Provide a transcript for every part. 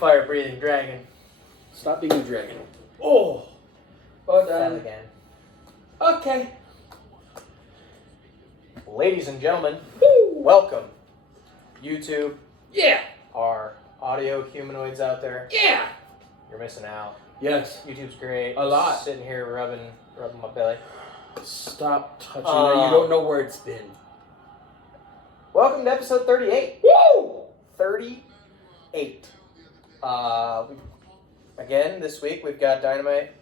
fire-breathing dragon. Stop being a dragon. Oh! Well done again. Okay. Ladies and gentlemen, Woo! welcome. YouTube, Yeah! our audio humanoids out there. Yeah! You're missing out. Yes. YouTube's great. A lot. Sitting here rubbing my belly. Stop touching it. You don't know where it's been. Welcome to episode 38. Woo! 38. Again, this week we've got Dynamite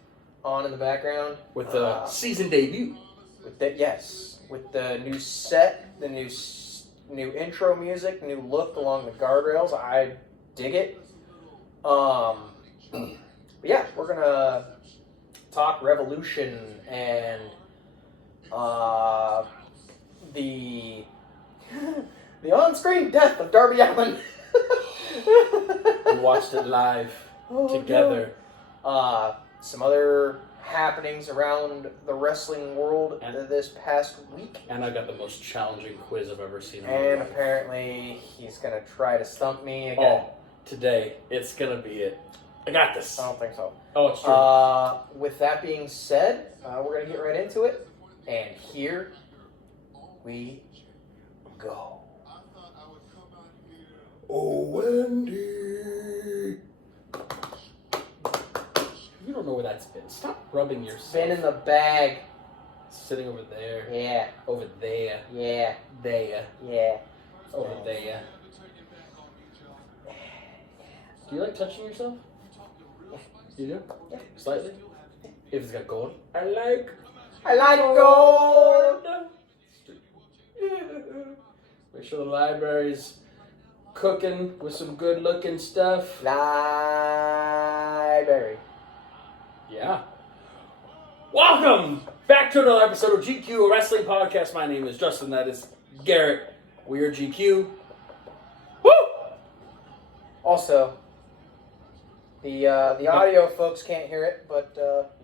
on in the background. With the season debut. With the new set, the new intro music, new look along the guardrails. I dig it. But yeah, we're gonna talk Revolution and the on-screen death of Darby Allin. We watched it live together. Some other happenings around the wrestling world this past week. And I got the most challenging quiz I've ever seen. And apparently he's going to try to stump me again. Oh, today. It's going to be it. I got this. I don't think so. Oh, it's true. With that being said, we're going to get right into it. And here we go. Oh, Wendy. You don't know where that's been. Stop rubbing yourself. Been in the bag. Sitting over there. Yeah. Over there. Yeah. There. Yeah. Over there. Do you like touching yourself? Yeah. You do? Yeah. Slightly? If it's got gold. I like gold. Make sure the library's cooking with some good looking stuff. Library. Yeah. Welcome back to another episode of GQ, a wrestling podcast. My name is Justin. That is Garrett. We are GQ. Woo! Also, the audio folks can't hear it, but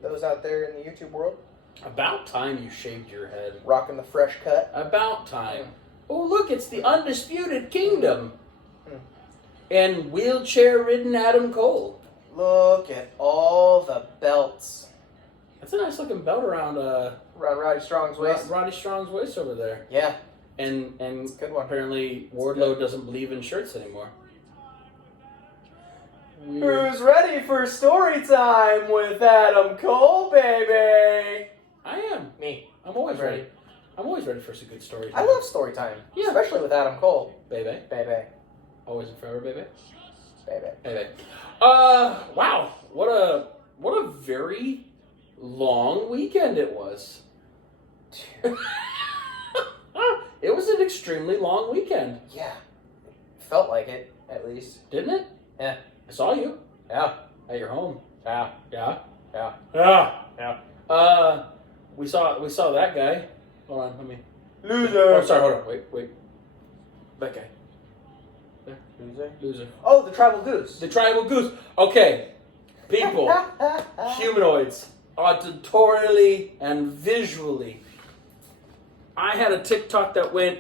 those out there in the YouTube world, About time you shaved your head. rocking the fresh cut. About time. Oh, look, it's the Undisputed Kingdom. And wheelchair-ridden Adam Cole. Look at all the belts That's a nice looking belt around around Roddy Strong's waist. Roddy Strong's waist over there. Yeah, And it's a good one. apparently Wardlow doesn't believe in shirts anymore. Weird. Who's ready for story time with Adam Cole, baby? I am. Me. I'm always I'm ready. ready. I'm always ready for some good stories. I love story time, Yeah. especially with Adam Cole, Baby. baby, Always and forever, baby. baby. Baby. Wow. What a very long weekend it was. It was an extremely long weekend. Yeah, felt like it at least. Didn't it? Yeah. I saw you Yeah, at your home. yeah, Yeah. yeah, Yeah. yeah. We saw that guy. Hold on, let me. Loser. Oh, sorry. Hold on. Wait. That guy. There. Loser. Oh, the tribal goose. The tribal goose. Okay, people, humanoids, auditorily and visually. I had a TikTok that went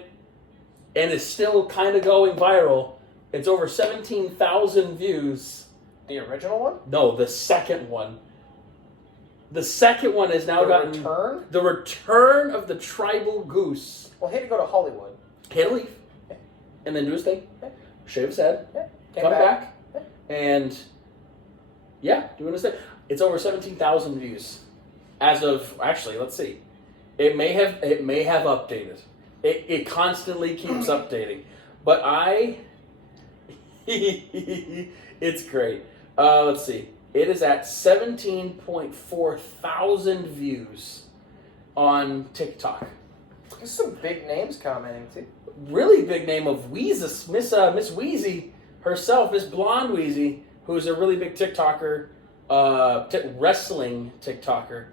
and is still kind of going viral. It's over 17,000 views. The original one? No, the second one. The second one has now gotten return? the return of the tribal goose. Well, he had to go to Hollywood. He had to leave and then do his thing, shave his head, Came come back, and yeah, doing his thing. It's over 17,000 views as of actually. Let's see. It may have updated. It constantly keeps updating, but it's great. Let's see. It is at 17.4 thousand views on TikTok. There's some big names commenting too. Really big name of Weezus, Miss Wheezy herself, Miss Blonde Wheezy, who's a really big TikToker, wrestling TikToker.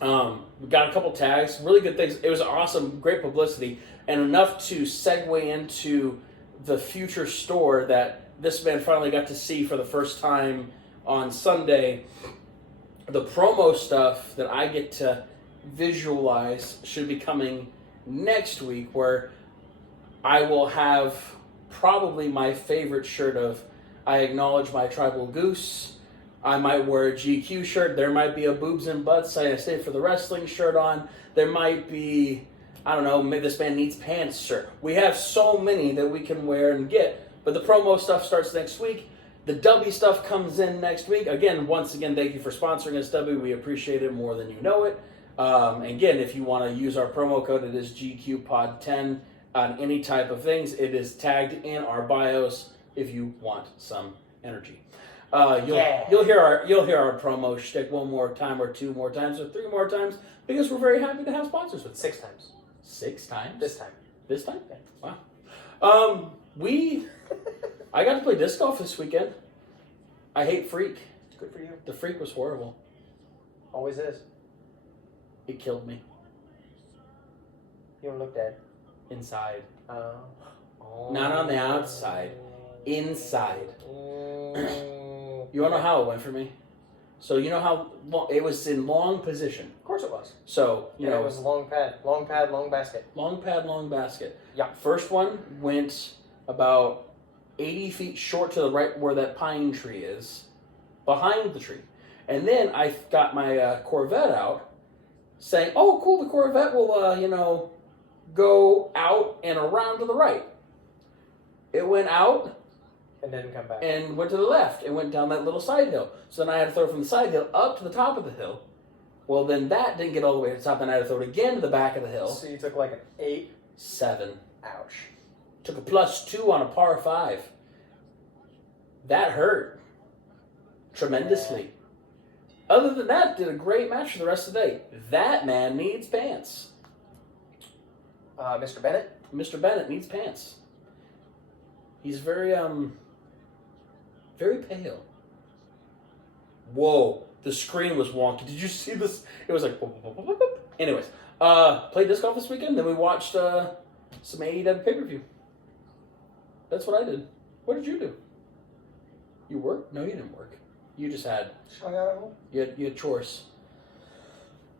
We got a couple tags, really good things. It was awesome, great publicity, and enough to segue into the future store that this man finally got to see for the first time on Sunday. The promo stuff that I get to visualize should be coming next week, where I will have probably my favorite shirt of I acknowledge my tribal goose. I might wear a GQ shirt. There might be a boobs and butts, I say, for the wrestling shirt on. There might be, I don't know, maybe this man needs pants shirt. We have so many that we can wear and get. But the promo stuff starts next week. The W stuff comes in next week. Once again, thank you for sponsoring us, W. We appreciate it more than you know it. Again, if you want to use our promo code, it is GQPod10 on any type of things. It is tagged in our bios if you want some energy. You'll hear our promo shtick one more time, or two more times, or three more times, because we're very happy to have sponsors with us. 6 times. 6 times? This time. This time? Yeah. Wow. I got to play disc golf this weekend. I hate Freak. Good for you. The Freak was horrible. Always is. It killed me. You don't look dead. Inside. Oh. Not on the outside. Inside. You want to know how it went for me? So you know how it was in long position. Of course it was. So, it was long pad, long basket. Long pad, long basket. Yeah. First one went about 80 feet short to the right where that pine tree is, behind the tree. And then I got my Corvette out, saying, oh, cool, the Corvette will, go out and around to the right. It went out. And didn't come back. And went to the left and went down that little side hill. So then I had to throw it from the side hill up to the top of the hill. Well, then that didn't get all the way to the top. Then I had to throw it again to the back of the hill. So you took like an 8? 7. Ouch. Took a +2 on a par 5. That hurt tremendously. Other than that, did a great match for the rest of the day. That man needs pants. Mr. Bennett? Mr. Bennett needs pants. He's very pale. Whoa, the screen was wonky. Did you see this? It was like... Anyways, played disc golf this weekend, then we watched some AEW pay-per-view. That's what I did. What did you do? You worked? No, you didn't work. You just had... Hung out at home? You had chores.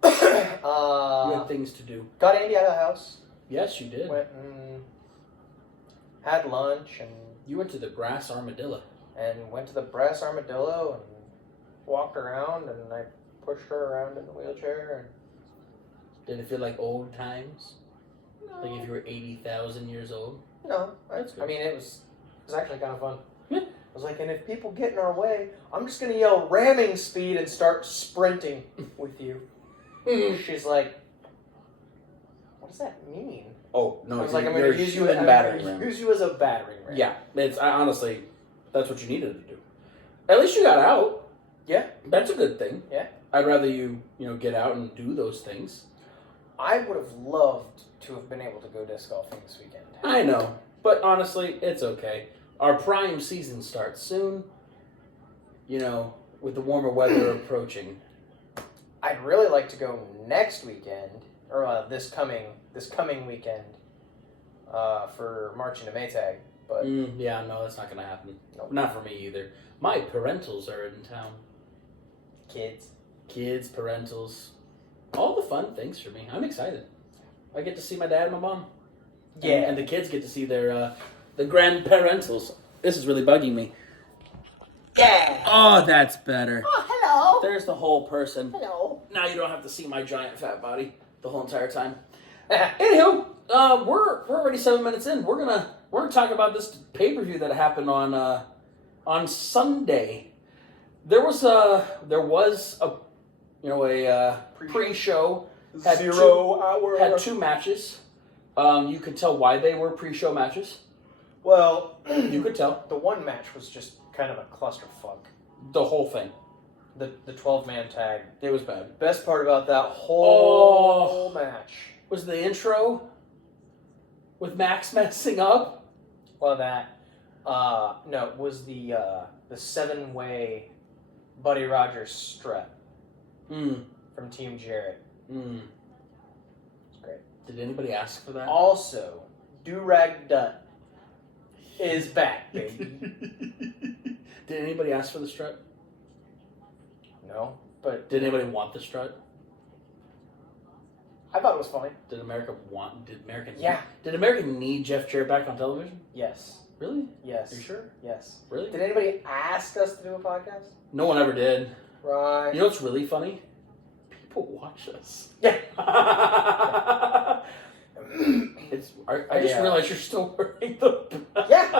You You had things to do. got Andy out of the house. Yes, you did. Went and had lunch and You went to the Brass Armadillo. went to the Brass Armadillo and walked around, and I pushed her around in the wheelchair. Did it feel like old times? Like if you were 80,000 years old? No, That's good. I mean, it was actually kind of fun. Yeah. I was like, and if people get in our way, I'm just going to yell ramming speed and start sprinting with you. She's like, what does that mean? Oh, no, I was like, I'm going you're to use human you battering ram. use you as a battering ram. Yeah, honestly, that's what you needed to do. At least you got out. Yeah. That's a good thing. Yeah. I'd rather you get out and do those things. I would have loved to have been able to go disc golfing this weekend. I know, but honestly, it's okay. Our prime season starts soon. With the warmer weather approaching. I'd really like to go next weekend, or this coming weekend, for March into Maytag, but Yeah, no, that's not going to happen. Nope. Not for me either. My parentals are in town. kids. Kids, parentals, all the fun things for me. I'm excited. I get to see my dad and my mom. Yeah. And the kids get to see their the grandparentals. This is really bugging me. Yeah. Oh, that's better. Oh, hello. There's the whole person. Hello. Now you don't have to see my giant fat body the whole entire time. Anywho, we're already 7 minutes in. We're gonna talk about this pay-per-view that happened on Sunday. There was a pre-show. Had 0 hour. Had 2 matches. You could tell why they were pre-show matches. Well, You could tell. the one match was just kind of a clusterfuck. The whole thing. The 12-man tag. It was bad. Best part about that whole match Was the intro with Max messing up? well, that no, it was the 7-way Buddy Rogers strut from Team Jarrett. It's great. Did anybody ask for that? Also, Do-Rag Dutt is back, baby. Did anybody ask for the strut? No, but Did anybody want the strut? I thought it was funny. Did America want? Did America? Yeah. Did America need Jeff Jarrett back on television? Yes. Really? Yes. Are you sure? Yes. Really? Did anybody ask us to do a podcast? No one ever did. Right. You know what's really funny? People watch us. Yeah. I just realized you're still wearing the... Yeah.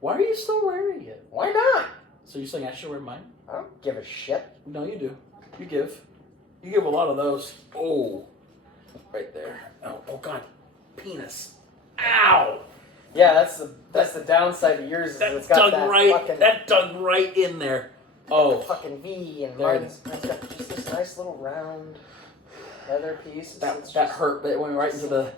Why are you still wearing it? Why not? So you're saying I should wear mine? I don't give a shit. No, you do. You give. You give a lot of those. Oh. Right there. Oh God. Penis. Ow! Yeah, that's the downside of yours. Is it's got that fucking... That dug right in there. Oh. Fucking V, and There it mine's got just this nice little round leather piece. That hurt. That went right into the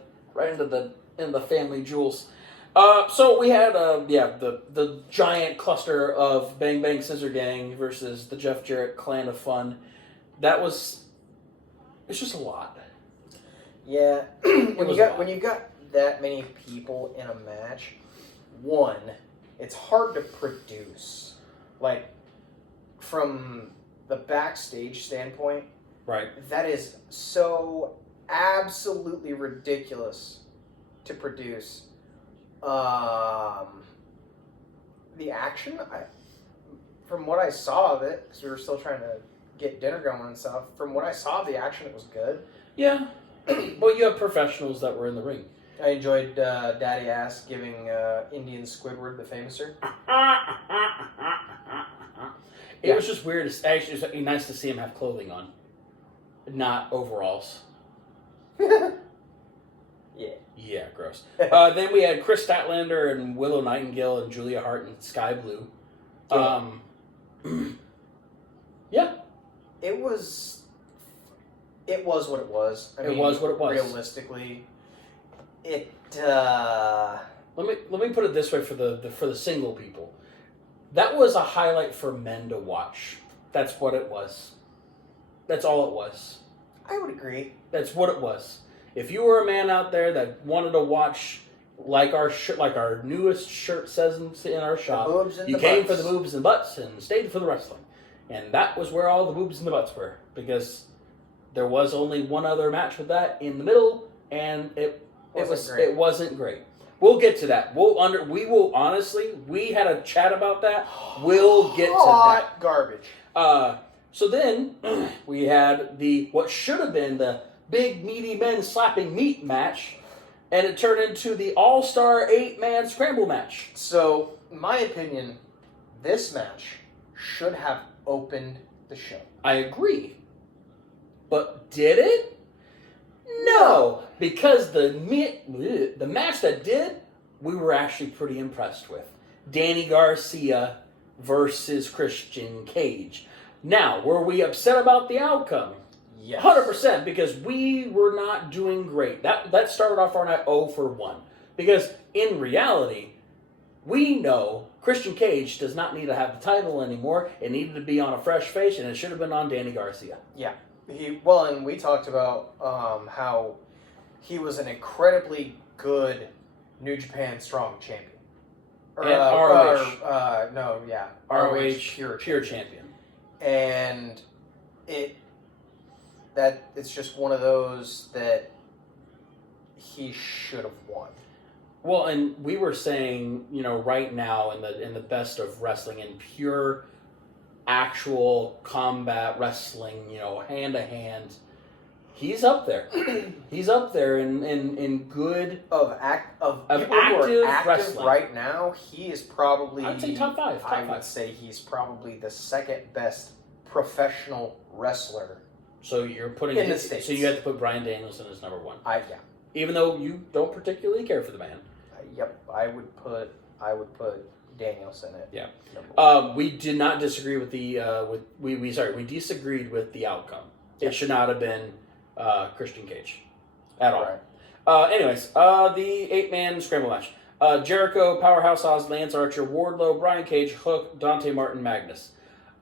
family jewels. So we had the giant cluster of Bang Bang Scissor Gang versus the Jeff Jarrett Clan of Fun. It's just a lot. Yeah, when you got that many people in a match, one, it's hard to produce. Like, from the backstage standpoint, right? That is so absolutely ridiculous to produce. The action, from what I saw of it, because we were still trying to get dinner going and stuff, from what I saw of the action, it was good. Yeah. Well, you have professionals that were in the ring. I enjoyed Daddy Ass giving Indian Squidward the famouser. It was just weird. It's actually nice to see him have clothing on, not overalls. Yeah. Yeah, gross. Then we had Chris Statlander and Willow Nightingale and Julia Hart and Sky Blue. Yeah. It was what it was. I mean, it was what it was. Realistically, it. Let me put it this way for the single people. That was a highlight for men to watch. That's what it was. That's all it was. I would agree. That's what it was. If you were a man out there that wanted to watch, like our newest shirt says in our shop, you came for the boobs and butts and stayed for the wrestling, and that was where all the boobs and the butts were, because there was only one other match with that in the middle, and it wasn't great. We'll get to that. We had a chat about that. We'll get to that. Garbage. So then we had what should have been the big meaty men slapping meat match, and it turned into the all-star 8-man scramble match. So, in my opinion, this match should have opened the show. I agree. But did it? No, because the match that did, we were actually pretty impressed with. Danny Garcia versus Christian Cage. Now, were we upset about the outcome? Yes. 100%, because we were not doing great. That started off our night 0 for 1. Because in reality, we know Christian Cage does not need to have the title anymore. It needed to be on a fresh face, and it should have been on Danny Garcia. Yeah. And we talked about how he was an incredibly good New Japan Strong champion. ROH. ROH Pure champion. And it's just one of those that he should have won. Well, and we were saying, right now in the best of wrestling, in pure actual combat wrestling, hand to hand, he's up there. He's up there in good active wrestling right now. He is probably, I'd say top 5. I would say he's probably the second best professional wrestler. So you're putting in the States. So you have to put Bryan Danielson as number 1. Yeah. Even though you don't particularly care for the man. Yep. I would put Danielson at number 1. We did not disagree with we disagreed with the outcome. It should not have been Christian Cage at all. Right. Anyways, the 8-man scramble match. Jericho, Powerhouse Oz, Lance Archer, Wardlow, Brian Cage, Hook, Dante Martin, Magnus.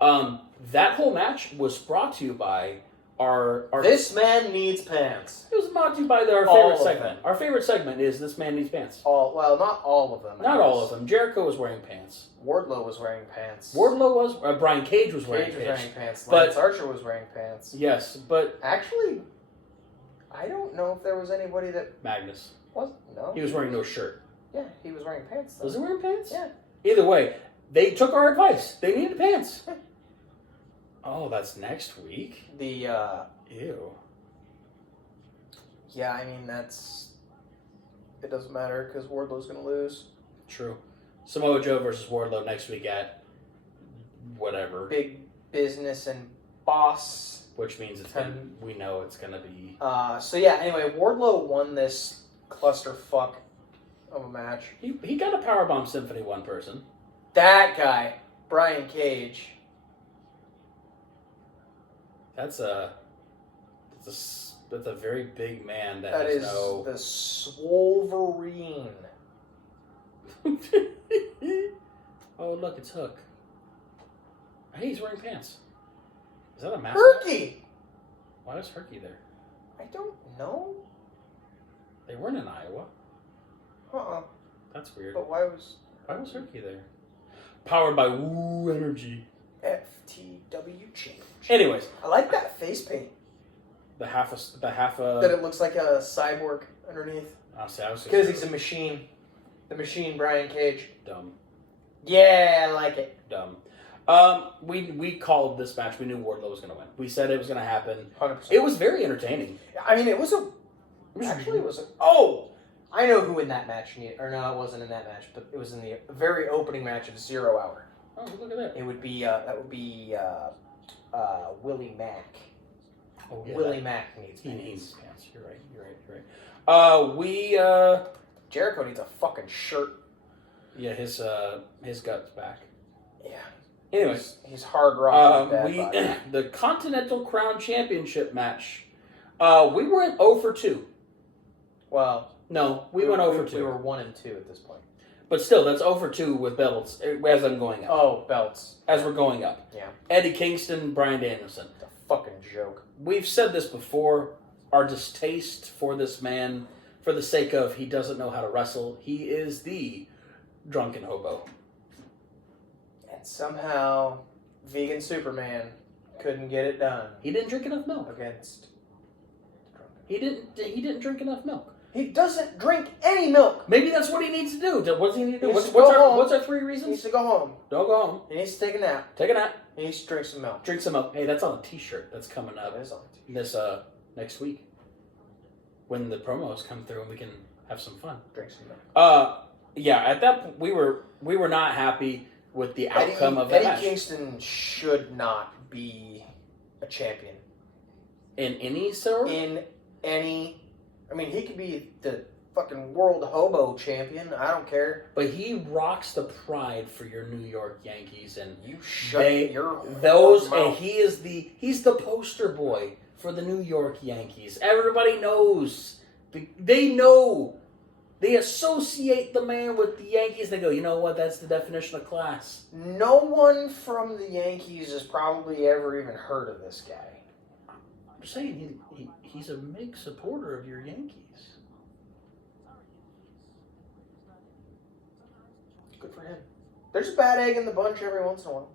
That whole match was brought to you by our This Man Needs Pants. It was brought to you by our favorite segment. Our favorite segment is This Man Needs Pants. Not all of them. Not all of them. Jericho was wearing pants. Wardlow was wearing pants. Brian Cage was wearing pants. But Lance Archer was wearing pants. Yes, but actually, I don't know if there was anybody that Magnus wasn't. No, he was wearing no shirt. Yeah, he was wearing pants, though. Was he wearing pants? Yeah. Either way, they took our advice. They needed pants. Oh, that's next week? The, Ew. Yeah, I mean, it doesn't matter because Wardlow's going to lose. True. Samoa Joe versus Wardlow next week at whatever. Big business and boss. Which means we know it's going to be... So yeah, anyway, Wardlow won this clusterfuck of a match. He got a Powerbomb Symphony one person. That guy, Brian Cage. That's a very big man that That has is no... the Swolverine. Oh, look, it's Hook. Hey, he's wearing pants. Is that a mask? Herky! Why is Herky there? I don't know. They weren't in Iowa. That's weird. But why was Herky there? Powered by Woo Energy. FTW change? Anyways, I like that face paint. the half That it looks like a cyborg underneath. Because he's a machine. The machine, Brian Cage. Dumb. Yeah, I like it. Dumb. We called this match. We knew Wardlow was going to win. We said it was going to happen. 100%. It was very entertaining. I mean, it was a. Oh! I know who in that match needed. Or no, it wasn't in that match, but it was in the very opening match of 0 Hour. Oh, look at that. It would be, Willie Mack. Oh, yeah, Willie Mack needs He pants. needs pants. You're right. Jericho needs a fucking shirt. Yeah, his gut's back. Yeah. Anyways, he's hard rock. The Continental Crown Championship match. We were at 0 for 2. Well, no, we went 0 for 2. We were 1 and 2 at this point. But still, that's 0 for 2 with belts as I'm going up. Oh, belts. As we're going up. Yeah. Eddie Kingston, Bryan Danielson. It's a fucking joke. We've said this before. Our distaste for this man, for the sake of he doesn't know how to wrestle. He is the drunken hobo. And somehow, Vegan Superman couldn't get it done. He didn't drink enough milk. Against. He didn't drink enough milk. He doesn't drink any milk. Maybe that's what he needs to do. What does he need to do? What's our 3 He reasons? needs to go home. Don't go home. He needs to take a nap. Take a nap. He needs to drink some milk. Drink some milk. Hey, that's on a t-shirt that's coming up That is on a t-shirt. this next week. When the promos come through and we can have some fun. Drink some milk. Yeah, at that point we were not happy with the outcome of that match. Eddie Kingston should not be a champion. In any sort? In any... I mean, he could be the fucking world hobo champion. I don't care. But he rocks the pride for your New York Yankees, and you shut your those mouth. and he's the poster boy for the New York Yankees. Everybody knows. They know. They associate the man with the Yankees. They go, you know what? That's the definition of class. No one from the Yankees has probably ever even heard of this guy. I'm just saying, he's a big supporter of your Yankees. Good for him. There's a bad egg in the bunch every once in a while.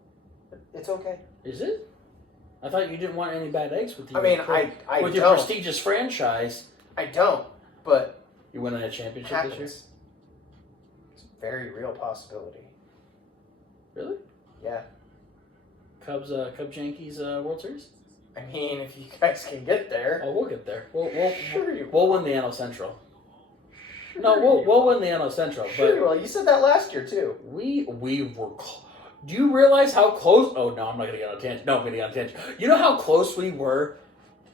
It's okay. Is it? I thought you didn't want any bad eggs with you. I mean, I with don't. your prestigious franchise. I don't, but You winning a championship happens. this year? It's a very real possibility. Really? Yeah. Cubs Yankees World Series? I mean, if you guys can get there. Oh, we'll get there. We'll win the NL Central. Sure No, we'll win the NL Central. Sure But you will. You said that last year too. we were. Do you realize how close? Oh no, I'm not gonna get on a tangent. No, I'm gonna get on a tangent. You know how close we were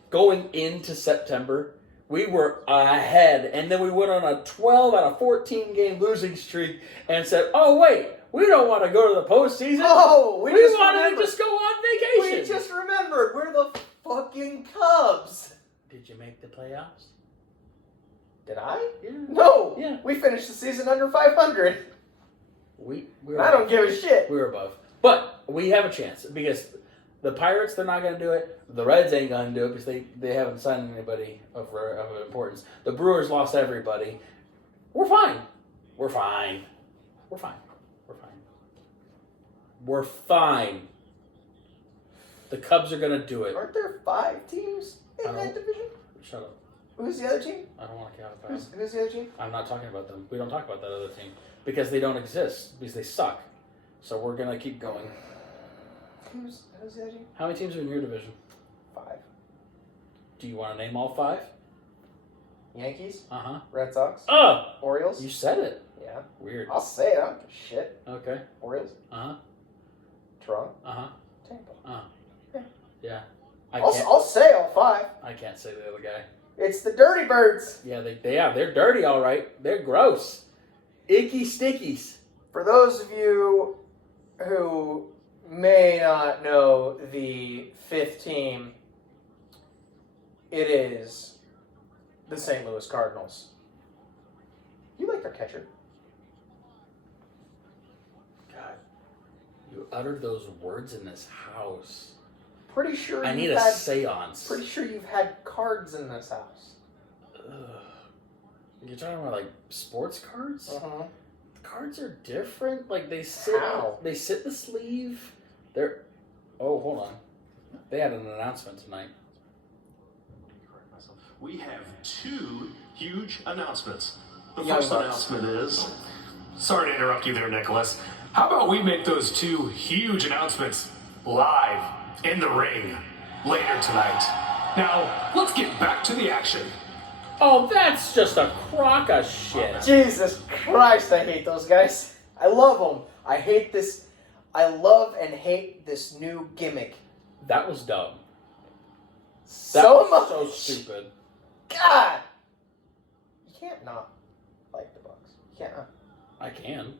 going into September? We were ahead, and then we went on a 12 out of 14 game losing streak, and said, "Oh wait, we don't want to go to the postseason. Oh, we just wanted remembered. to just go on We vacation." just remembered. We're the fucking Cubs. Did you make the playoffs? Did I? Yeah. No. Yeah. We finished the season under 500. We I don't give a shit. We were above, but we have a chance because the Pirates, they're not going to do it. The Reds ain't going to do it because they haven't signed anybody of importance. The Brewers lost everybody. We're fine. We're fine. We're fine. We're fine. We're fine. The Cubs are going to do it. Aren't there 5 teams in that division? Shut up. Who's the other team? I don't want to count it back. Who's the other team? I'm not talking about them. We don't talk about that other team because they don't exist because they suck. So we're gonna keep going. Who's the other team? How many teams are in your division? 5. Do you want to name all 5? Yankees. Red Sox. Oh, Orioles. you said it. Yeah. Weird. I'll say it. I don't give a shit. Okay. Orioles. Toronto. Tampa. Yeah. I'll say all 5. I can't say the other guy. It's the Dirty Birds. Yeah, they're dirty, all right. They're gross. Icky stickies. For those of you who may not know the 5th team, it is the St. Louis Cardinals. You like their catcher? God, you uttered those words in this house. Pretty sure I need a seance. Pretty sure you've had cards in this house. Ugh. You're talking about like sports cards? Cards are different. Like they sit. How? They sit the sleeve. They're. Oh, hold on. They had an announcement tonight. We have 2 huge announcements. The Young first Bucks. announcement is... Sorry to interrupt you there, Nicholas. How about we make those 2 huge announcements live in the ring later tonight? Now, let's get back to the action. Oh, that's just a crock of shit. Jesus Christ, I hate those guys. I love them. I hate this. I love and hate this new gimmick. That was dumb. So was much. so stupid. God. You can't not like the Bucks. You can't not. I can.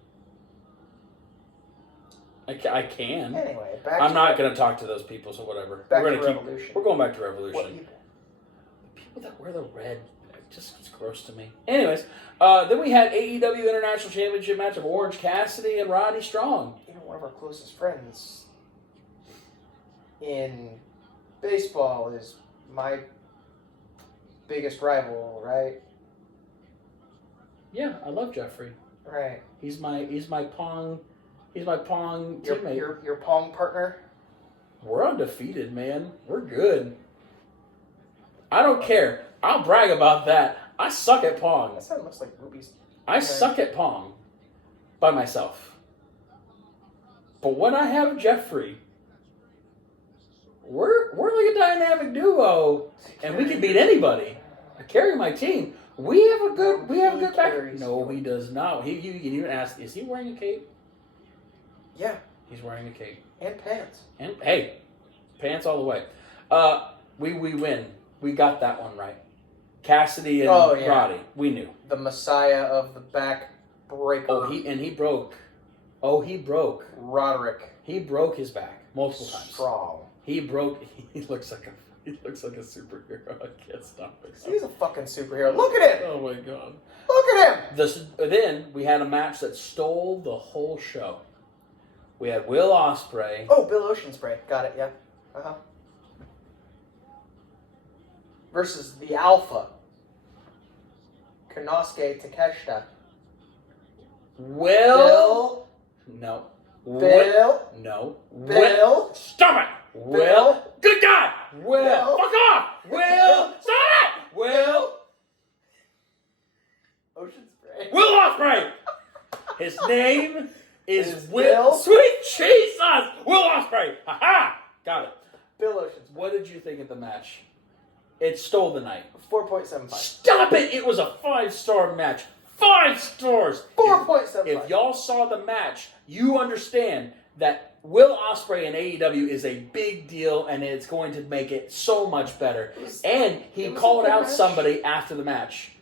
I can. Anyway, I'm not going to talk to those people, so whatever. Back We're to gonna Revolution. We're going back to Revolution. What people? The people that wear the red, it's gross to me. Anyways, then we had AEW International Championship match of Orange Cassidy and Roddy Strong. You know, one of our closest friends in baseball is my biggest rival, right? Yeah, I love Jeffrey. Right. He's my pong teammate. Your Pong partner. We're undefeated, man. We're good. I don't care. I'll brag about that. I suck at Pong. That sounds much like Ruby's. I suck at Pong by myself. But when I have Jeffrey, we're like a dynamic duo, and we can beat anybody. I carry my team. We have a good back. No, he does not. You can even ask, is he wearing a cape? Yeah. He's wearing a cape. And pants. And hey, pants all the way. We win. We got that one right. Cassidy and Roddy. We knew. The Messiah of the back breaker. He broke. Oh, he broke. Roderick. He broke his back multiple times. Strong. He broke. He looks like a superhero. I can't stop it. He's a fucking superhero. Look at him. Oh my god. Look at him. Then we had a match that stole the whole show. We had Will Ospreay. Oh, Bill Oceanspray. Got it. Yeah. Versus the Alpha. Konosuke Takeshita. Will. No. Bill. No. Bill. Stop it. Will. Good God. Will. Bill. Fuck off. Will. Stop it. Will. Oceanspray. Will Ospreay. His name is Will. Sweet Jesus. Will Ospreay. Ha. Got it. Bill Oceanspray. What did you think of the match? It stole the night. 4.75. Stop it! It was a 5-star match. 5 stars. 4.75. If y'all saw the match, you understand that Will Ospreay in AEW is a big deal, and it's going to make it so much better. And he called out somebody after the match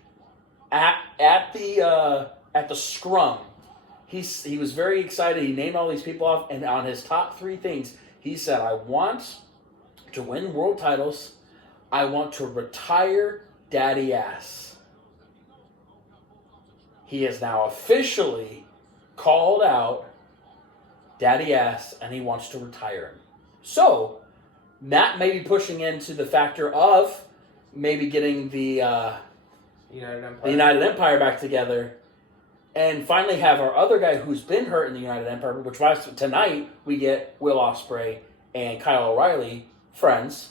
at the scrum. He was very excited. He named all these people off, and on his top 3 things, he said, "I want to win world titles. I want to retire Daddy Ass." He has now officially called out Daddy Ass, and he wants to retire him. So, that may be pushing into the factor of maybe getting the United Empire back together, and finally have our other guy who's been hurt in the United Empire, which tonight we get Will Ospreay and Kyle O'Reilly, friends,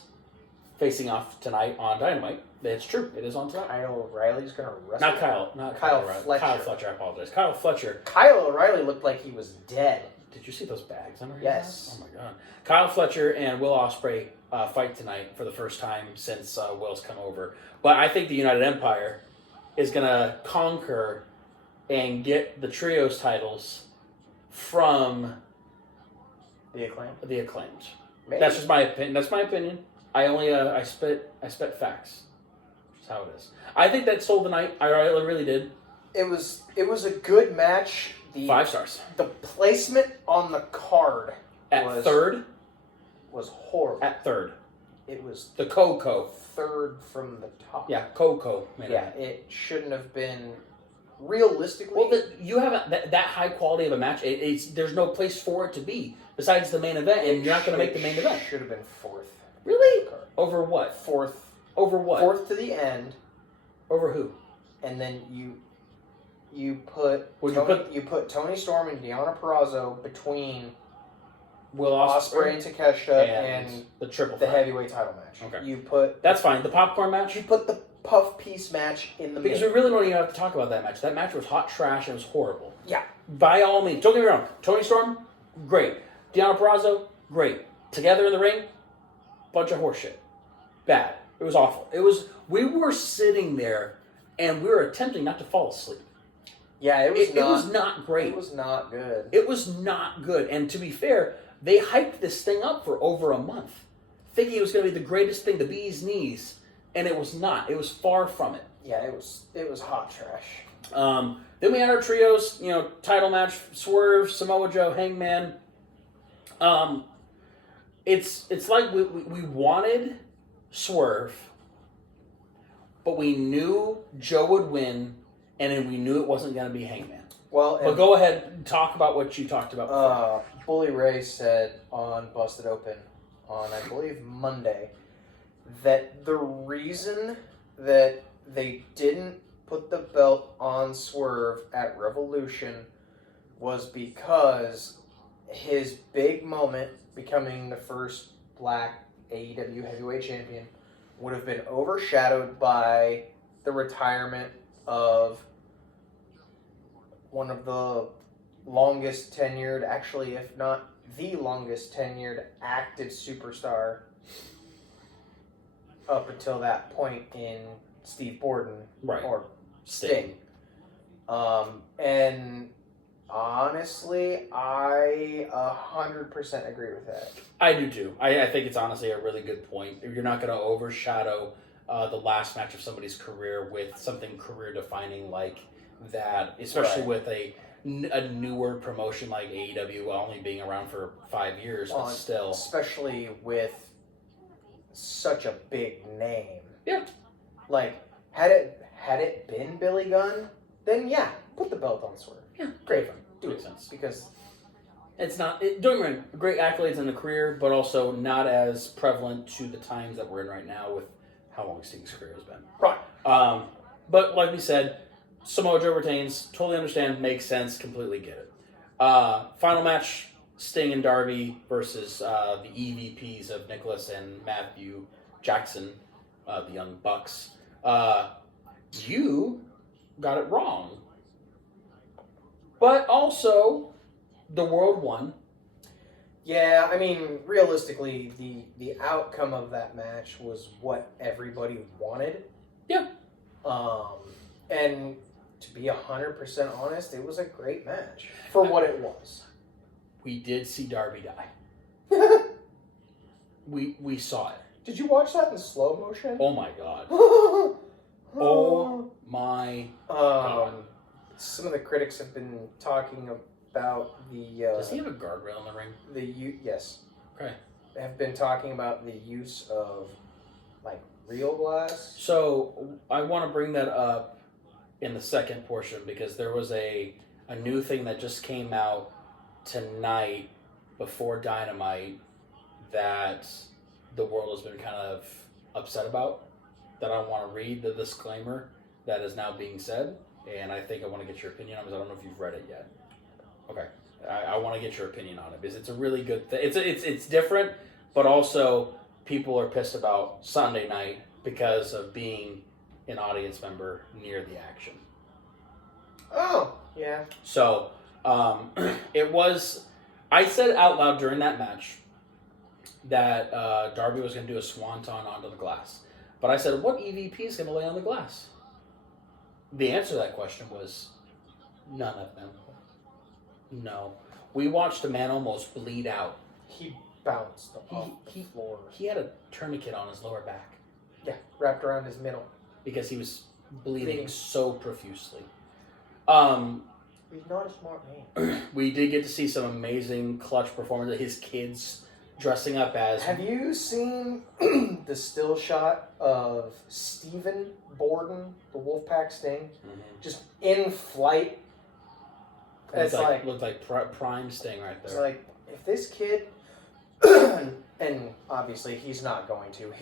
facing off tonight on Dynamite. It's true. It is on tonight. Kyle O'Reilly's going to wrestle. Not Kyle. Not Kyle O'Reilly. Fletcher. Kyle Fletcher. I apologize. Kyle Fletcher. Kyle O'Reilly looked like he was dead. Did you see those bags under his Yes. eyes? Oh my god. Kyle Fletcher and Will Ospreay fight tonight for the first time since Will's come over. But I think the United Empire is going to conquer and get the trios titles from The Acclaimed? the Acclaimed. Maybe. That's just my opinion. That's my opinion. I only I spit facts. That's how it is. I think that sold the night. I really did. It was a good match. 5 stars. The placement on the card At third. was horrible. At third. It was The Coco. third from the top. Yeah, Coco. Yeah, it shouldn't have been. Realistically, Well, you have that high quality of a match. There's no place for it to be besides the main event, and you're not going to make the main event. Should have been fourth. Really? Over what? Fourth. Over what? Fourth to the end, Over who? and then you put Would you put Tony Storm and Deonna Purrazzo between Will Ospreay and Takeshita and and the triple the threat. heavyweight title match. Okay. You put That's fine. The popcorn match. you put the puff piece match in the Because we middle. really don't even have to talk about that match. That match was hot trash and it was horrible. Yeah. By all means. Don't get me wrong. Tony Storm, great. Deonna Purrazzo, great. Together in the ring, bunch of horseshit. Bad. It was awful. We were sitting there and we were attempting not to fall asleep. Yeah, it was not great. It was not good. It was not good. And to be fair, they hyped this thing up for over a month, thinking it was going to be the greatest thing, the bee's knees, and it was not. It was far from it. Yeah, it was hot trash. Then we had our trios, title match: Swerve, Samoa Joe, Hangman. It's like we wanted Swerve, but we knew Joe would win, and then we knew it wasn't going to be Hangman. Well, But go ahead and talk about what you talked about before. Bully Ray said on Busted Open on, I believe, Monday, that the reason that they didn't put the belt on Swerve at Revolution was because his big moment, becoming the first black AEW heavyweight champion, would have been overshadowed by the retirement of one of the longest tenured, actually, if not the longest tenured active superstar up until that point in Steve Borden, Right. or Sting. And honestly, I 100% agree with that. I do too. I think it's honestly a really good point. You're not going to overshadow the last match of somebody's career with something career defining like that, especially Right. with a newer promotion like AEW, only being around for 5 years, but still. Especially with such a big name. Yeah. Like, had it been Billy Gunn, then yeah, put the belt on Swerve. Yeah, Great. Do Makes it. sense. Because It's not, don't get me wrong, great accolades in the career, but also not as prevalent to the times that we're in right now with how long Sting's career has been. right. But like we said, Samoa Joe retains. Totally understand. Makes sense. Completely get it. Final match: Sting and Darby versus the EVPs of Nicholas and Matthew Jackson, the Young Bucks. You got it wrong, but also the world won. Yeah, I mean, realistically, the outcome of that match was what everybody wanted. Yeah. And to be 100% honest, it was a great match for what it was. We did see Darby die. We saw it. Did you watch that in slow motion? Oh my god. Oh Oh my. Some of the critics have been talking about the. Does he have a guardrail in the ring? Yes. Okay. They have been talking about the use of like real glass. So I want to bring that up in the second portion because there was a new thing that just came out tonight before Dynamite that the world has been kind of upset about, that I want to read the disclaimer that is now being said, and I think I want to get your opinion on it because I don't know if you've read it yet. Okay. I want to get your opinion on it because it's a really good thing. It's different, but also people are pissed about Sunday night because of being an audience member near the action. Oh, yeah. So, it was... I said out loud during that match that Darby was going to do a swanton onto the glass. But I said, what EVP is going to lay on the glass? The answer to that question was none of them. No. We watched a man almost bleed out. He bounced off the floor. He had a tourniquet on his lower back. Yeah, wrapped around his middle. Because he was bleeding so profusely. He's not a smart man. We did get to see some amazing clutch performances. His kids dressing up as... Have you seen the still shot of Stephen Borden, the Wolfpack Sting, just in flight? It's like looked like prime Sting right there. It's like, if this kid, and obviously he's not going to,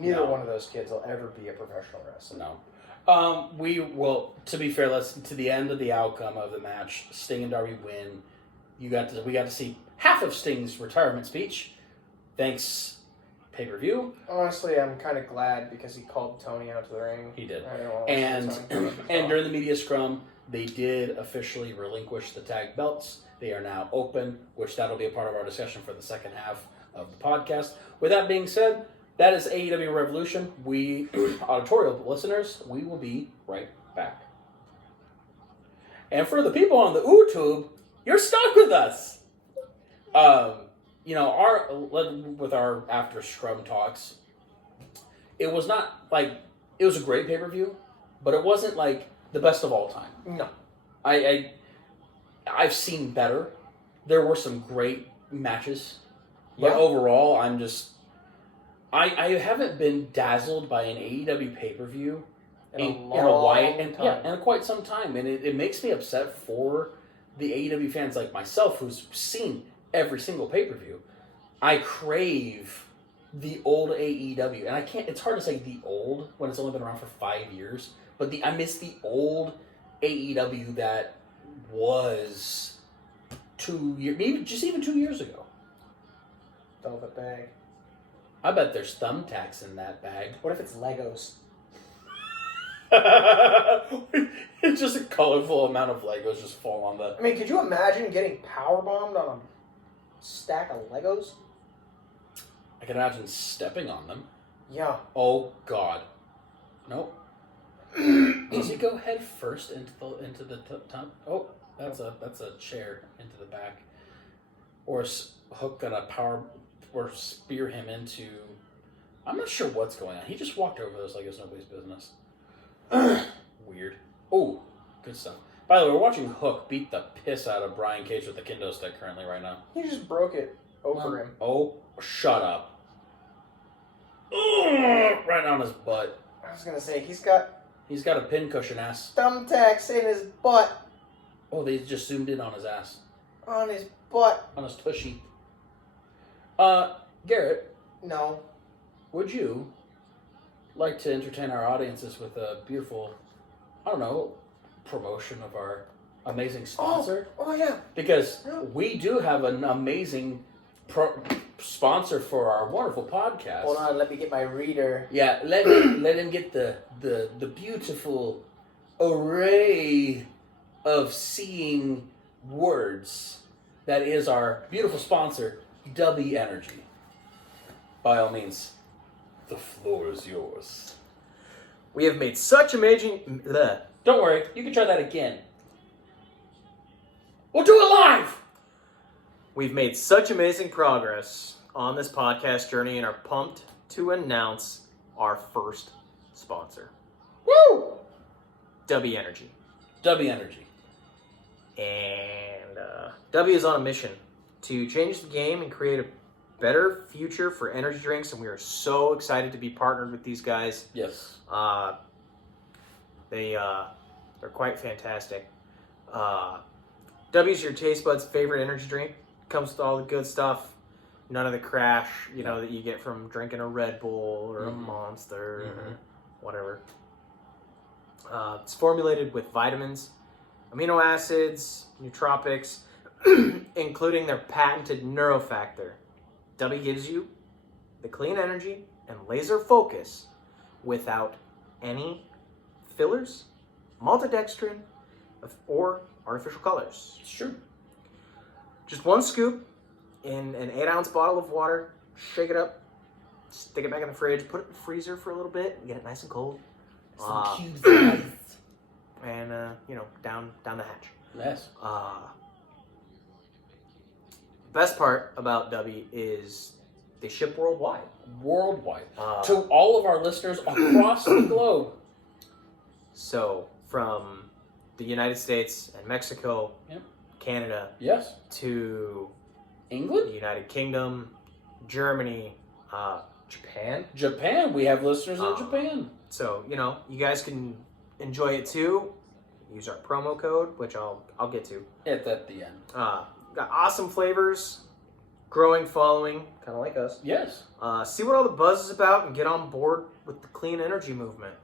neither one of those kids will ever be a professional wrestler. No. We will, to be fair, let's to the end of the outcome of the match, Sting and Darby win. We got to see half of Sting's retirement speech. Thanks, pay-per-view. Honestly, I'm kind of glad because he called Tony out to the ring. He did. I don't want to And during the media scrum, they did officially relinquish the tag belts. They are now open, which that'll be a part of our discussion for the second half of the podcast. With that being said, that is AEW Revolution. We, auditorial listeners, we will be right back. And for the people on the YouTube, you're stuck with us. With our after scrum talks, it was not like, it was a great pay-per-view, but it wasn't like the best of all time. No. I've seen better. There were some great matches. But overall, I haven't been dazzled by an AEW pay-per-view in quite some time. And it makes me upset for the AEW fans like myself who's seen every single pay-per-view. I crave the old AEW. And it's hard to say the old when it's only been around for 5 years. But I miss the old AEW that was 2 years, maybe just even 2 years ago. Velvet bag. I bet there's thumbtacks in that bag. What if it's Legos? It's just a colorful amount of Legos just fall on the... I mean, could you imagine getting powerbombed on a stack of Legos? I can imagine stepping on them. Yeah. Oh, God. Nope. Does he go head first into the top? Oh, that's a chair into the back. Or Hook got a power... or spear him into... I'm not sure what's going on. He just walked over those like it's nobody's business. Weird. Oh, good stuff. By the way, we're watching Hook beat the piss out of Brian Cage with the kendo stick currently right now. He just broke it over him. Oh, shut up. Right on his butt. I was going to say, he's got a pincushion ass. thumbtacks in his butt. Oh, they just zoomed in on his ass. On his butt. On his tushy. Garrett. No. Would you like to entertain our audiences with a beautiful, promotion of our amazing sponsor? Oh yeah. Because we do have an amazing sponsor for our wonderful podcast. Hold on, let me get my reader. Yeah, let him get the beautiful array of seeing words that is our beautiful sponsor, W Energy. By all means, the floor is yours. We have made such amazing... Don't worry, you can try that again. We'll do it live! We've made such amazing progress on this podcast journey and are pumped to announce our first sponsor. Woo! W Energy. W Energy. And W is on a mission to change the game and create a better future for energy drinks, and we are so excited to be partnered with these guys. Yes. They're quite fantastic. W's your taste buds' favorite energy drink. Comes with all the good stuff. None of the crash, that you get from drinking a Red Bull or a Monster or whatever. It's formulated with vitamins, amino acids, nootropics, including their patented neurofactor. W gives you the clean energy and laser focus without any fillers, maltodextrin, or artificial colors. It's true. Just one scoop in an 8-ounce bottle of water, shake it up, stick it back in the fridge, put it in the freezer for a little bit, and get it nice and cold. Some cubes of ice. And, down the hatch. Yes. Best part about W is they ship worldwide. Worldwide. To all of our listeners across the globe. So, from the United States and Mexico, Yep. Canada, Yes. to the England? United Kingdom, Germany, Japan. Japan. We have listeners in Japan. So, you guys can enjoy it too. Use our promo code, which I'll get to. At the end. Got awesome flavors, growing following, kind of like us. Yes. See what all the buzz is about and get on board with the clean energy movement.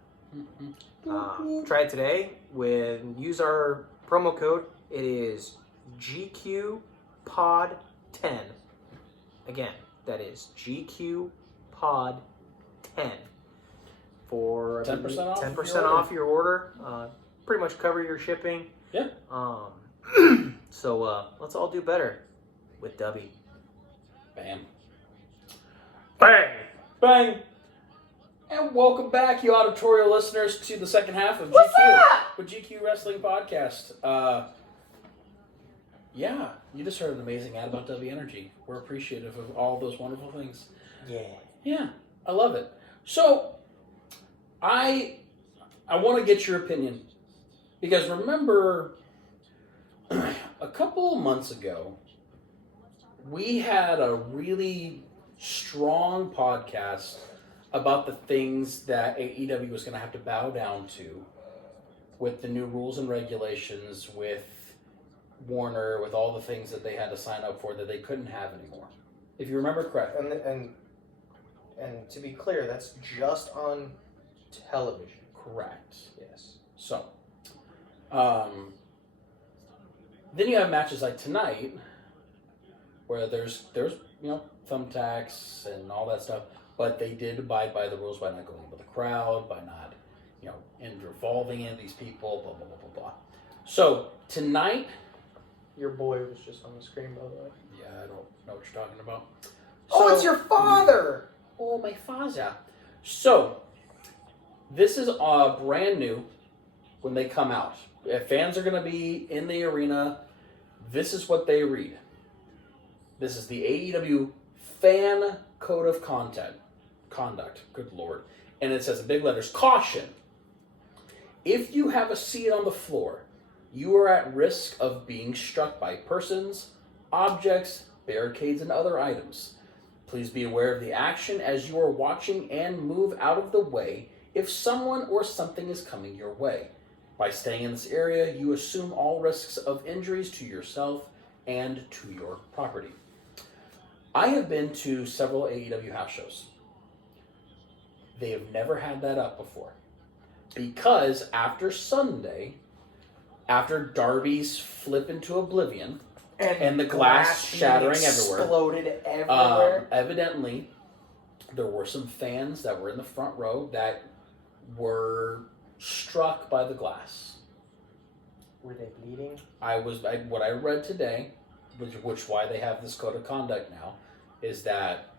Try it today. Use our promo code. It is GQPod10. Again, that is GQPod10 for 10% off 10% off your order. Pretty much cover your shipping. Yeah. So let's all do better with W. Bam. Bang! Bang! And welcome back, you auditorial listeners, to the second half of What's GQ, up? the GQ Wrestling Podcast. Yeah, you just heard an amazing ad about W Energy. We're appreciative of all those wonderful things. Yeah. Yeah, I love it. So, I want to get your opinion. Because remember, a couple of months ago, we had a really strong podcast about the things that AEW was going to have to bow down to with the new rules and regulations, with Warner, with all the things that they had to sign up for that they couldn't have anymore. If you remember correctly. And to be clear, that's just on television. Correct. Yes. So, then you have matches like tonight, where there's thumbtacks and all that stuff, but they did abide by the rules by not going with the crowd, by not, involving in these people, blah, blah, blah, blah, blah. So, tonight... Your boy was just on the screen, by the way. Yeah, I don't know what you're talking about. Oh, it's your father! Oh, my father. So, this is brand new when they come out. If fans are going to be in the arena, this is what they read. This is the AEW Fan Code of Conduct. Good Lord. And it says in big letters, caution. If you have a seat on the floor, you are at risk of being struck by persons, objects, barricades, and other items. Please be aware of the action as you are watching and move out of the way if someone or something is coming your way. By staying in this area, you assume all risks of injuries to yourself and to your property. I have been to several AEW house shows. They have never had that up before. Because after Sunday, after Darby's flip into oblivion, and the glass shattering everywhere. Exploded everywhere. Evidently, there were some fans that were in the front row that were struck by the glass. Were they bleeding? What I read today, which why they have this code of conduct now, is that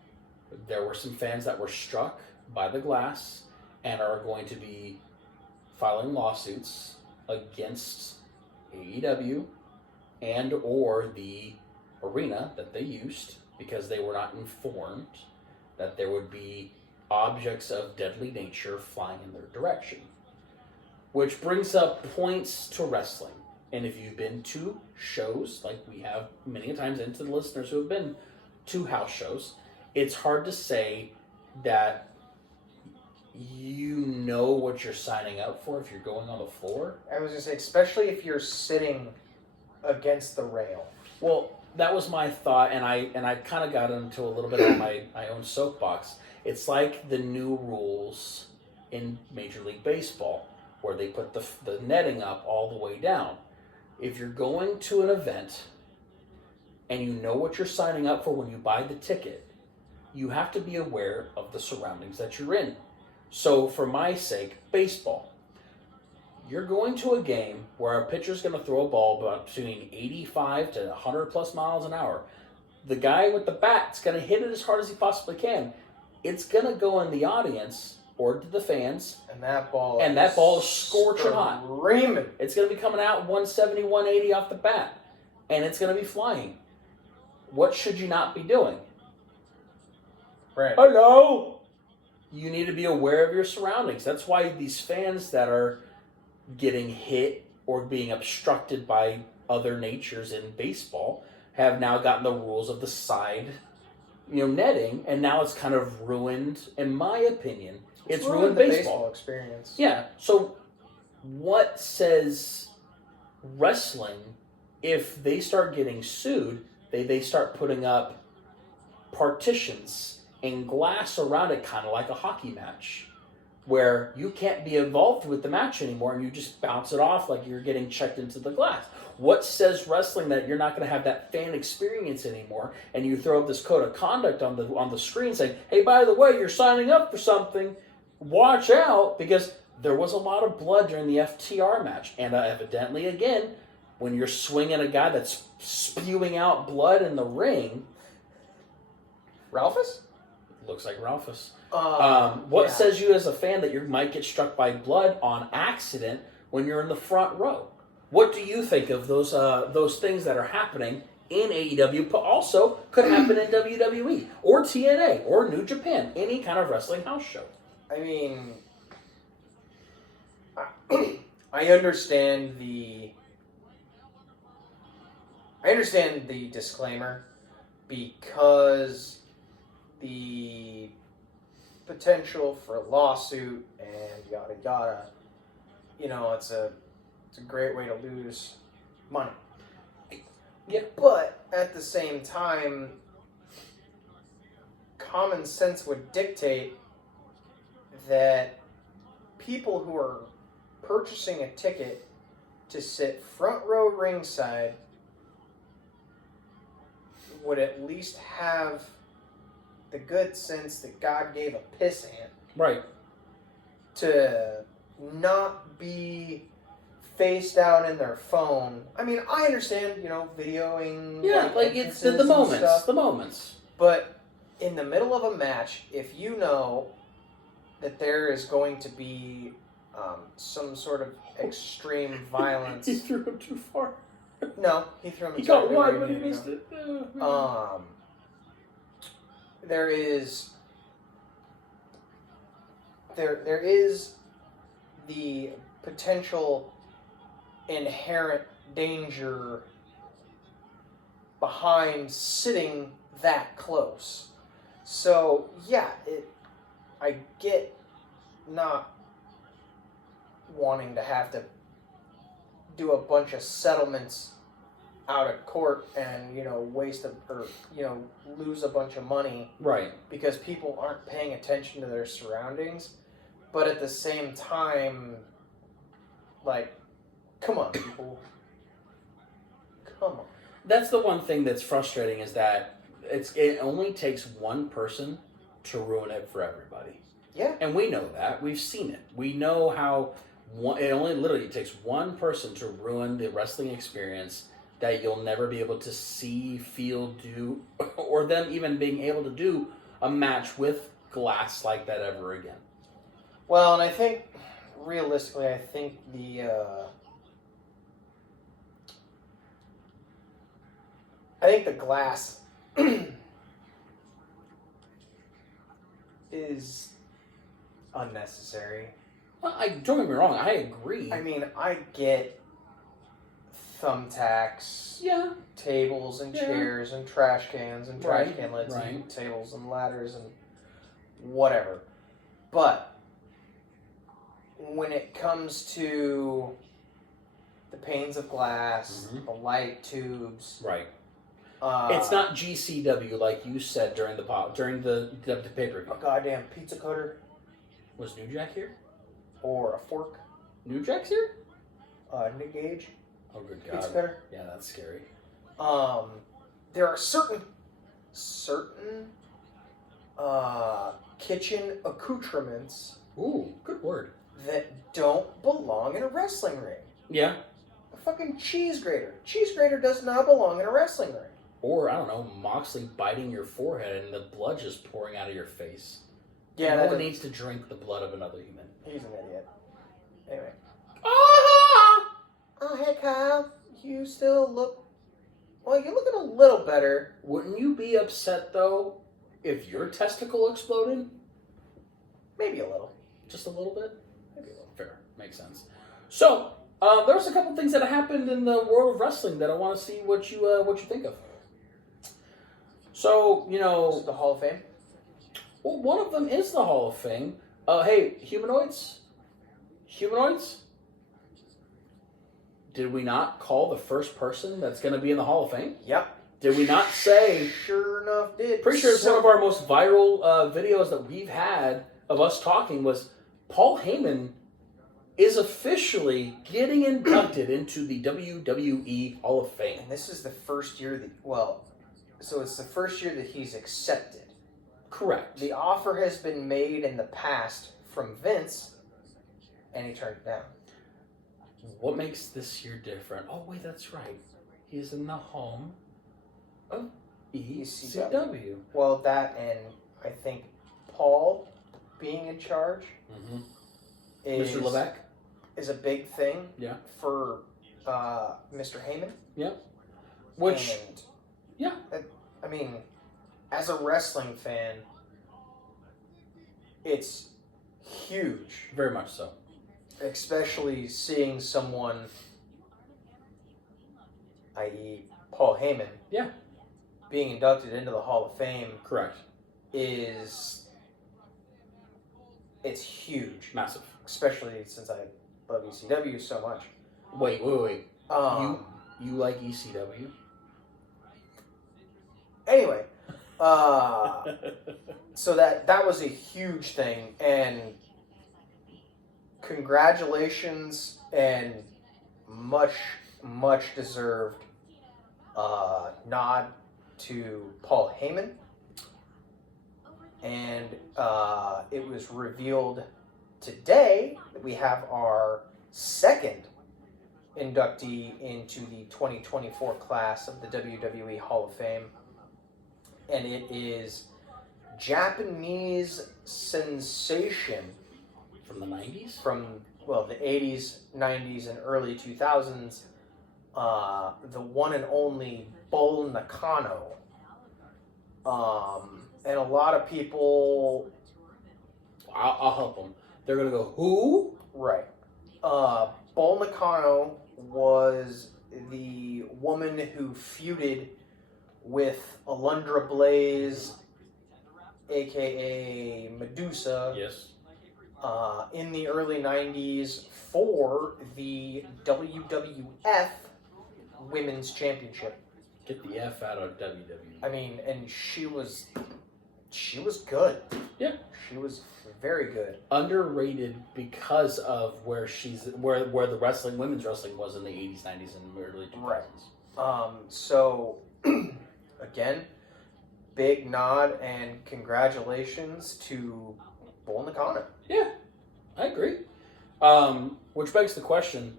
there were some fans that were struck by the glass and are going to be filing lawsuits against AEW and or the arena that they used because they were not informed that there would be objects of deadly nature flying in their direction. Which brings up points to wrestling. And if you've been to shows, like we have many times, and to the listeners who have been to house shows, it's hard to say that you know what you're signing up for if you're going on the floor. I was going to say, especially if you're sitting against the rail. Well, that was my thought, and I kind of got into a little bit of my own soapbox. It's like the new rules in Major League Baseball, where they put the netting up all the way down. If you're going to an event and you know what you're signing up for when you buy the ticket, you have to be aware of the surroundings that you're in. So, for my sake, baseball. You're going to a game where a pitcher's going to throw a ball about between 85 to 100 plus miles an hour. The guy with the bat's going to hit it as hard as he possibly can. It's going to go in the audience or to the fans. And that ball is scorching hot. Screaming. It's going to be coming out 170, 180 off the bat. And it's going to be flying. What should you not be doing? Right. Hello? You need to be aware of your surroundings. That's why these fans that are getting hit or being obstructed by other natures in baseball have now gotten the rules of the side, netting, and now it's kind of ruined, in my opinion, it's ruined the baseball experience. Yeah. So what says wrestling, if they start getting sued, they start putting up partitions and glass around it, kind of like a hockey match, where you can't be involved with the match anymore and you just bounce it off like you're getting checked into the glass. What says wrestling that you're not going to have that fan experience anymore, and you throw up this code of conduct on the screen saying, hey, by the way, you're signing up for something, watch out, because there was a lot of blood during the FTR match, and evidently, again, when you're swinging a guy that's spewing out blood in the ring... Ralphus? Looks like Ralphus. Yeah. Says you as a fan that you might get struck by blood on accident when you're in the front row? What do you think of those things that are happening in AEW, but also could happen in WWE or TNA or New Japan, any kind of wrestling house show? I mean, I understand the disclaimer, because the potential for a lawsuit and yada yada, it's a great way to lose money. Yeah. But at the same time, common sense would dictate that people who are purchasing a ticket to sit front row ringside would at least have the good sense that God gave a piss ant. Right. To not be face down in their phone. I mean, I understand, videoing. Yeah, like it's the moments. Stuff, the moments. But in the middle of a match, if you know that there is going to be some sort of extreme violence. He threw him too far. No, he threw him. He got one, but he missed it. There is the potential inherent danger behind sitting that close. So yeah, I get not wanting to have to do a bunch of settlements out of court and lose a bunch of money, right? Because people aren't paying attention to their surroundings. But at the same time, like, come on, people, come on. That's the one thing that's frustrating, is that it only takes one person to ruin it for everybody. Yeah, and we know that. We've seen it. We know how it only literally takes one person to ruin the wrestling experience that you'll never be able to see, feel, do, or them even being able to do a match with glass like that ever again. Well, and I think, realistically, the glass is unnecessary. Well, don't get me wrong, I agree. I mean, I get thumbtacks, yeah, tables and chairs and trash cans and trash can lids and tables and ladders and whatever. But when it comes to the panes of glass, the light tubes, right? It's not GCW like you said during the pay-per-view. A goddamn pizza cutter. Was New Jack here? Or a fork. New Jack's here? Nick Gage. Oh, good God. Pizza cutter. Yeah, that's scary. There are certain kitchen accoutrements Ooh, good word. that don't belong in a wrestling ring. Yeah. A fucking cheese grater. Cheese grater does not belong in a wrestling ring. Or, I don't know, Moxley biting your forehead and the blood just pouring out of your face. Yeah, no one needs to drink the blood of another human. He's an idiot. Anyway. Ah! Oh, hey, Kyle. You still look... Well, you're looking a little better. Wouldn't you be upset, though, if your testicle exploded? Maybe a little. Just a little bit? Maybe a little. Fair. Makes sense. So, there was a couple things that happened in the world of wrestling that I want to see what you think of. So, This is the Hall of Fame? well, one of them is the Hall of Fame. Hey, humanoids? Humanoids? Did we not call the first person that's going to be in the Hall of Fame? Yep. Did we not say... Sure enough did. Pretty sure it's one of our most viral videos that we've had of us talking was Paul Heyman is officially getting inducted into the WWE Hall of Fame. And this is the first year that... Well, so it's the first year that he's accepted. Correct. The offer has been made in the past from Vince, and he turned it down. What makes this year different? Oh, wait, that's right. He's in the home of ECW. Well, that and I think Paul being in charge is, Mr. Levesque? is a big thing for Mr. Heyman. Yep. Which, and, yeah. I mean, as a wrestling fan, it's huge. Very much so. Especially seeing someone, i.e. Paul Heyman, being inducted into the Hall of Fame. Correct. It's huge. Massive. Especially since I love ECW so much. Wait. You like ECW? Anyway, so that was a huge thing, and congratulations and much deserved nod to Paul Heyman. And it was revealed today that we have our second inductee into the 2024 class of the WWE Hall of Fame. And it is Japanese sensation from the 90s? From, well, the 80s, 90s, and early 2000s, the one and only Bull Nakano. And a lot of people... I'll help them. They're going to go, who? Right. Bull Nakano was the woman who feuded with Alundra Blaze, a.k.a. Medusa. Yes. In the early 90s for the WWF Women's Championship. Get the F out of WWE. I mean, and she was good. Yeah. She was very good. Underrated because of where the wrestling, women's wrestling was in the 80s, 90s, and early 2000s. Right. So, again, big nod and congratulations to Bull Nakano. Yeah, I agree. Which begs the question,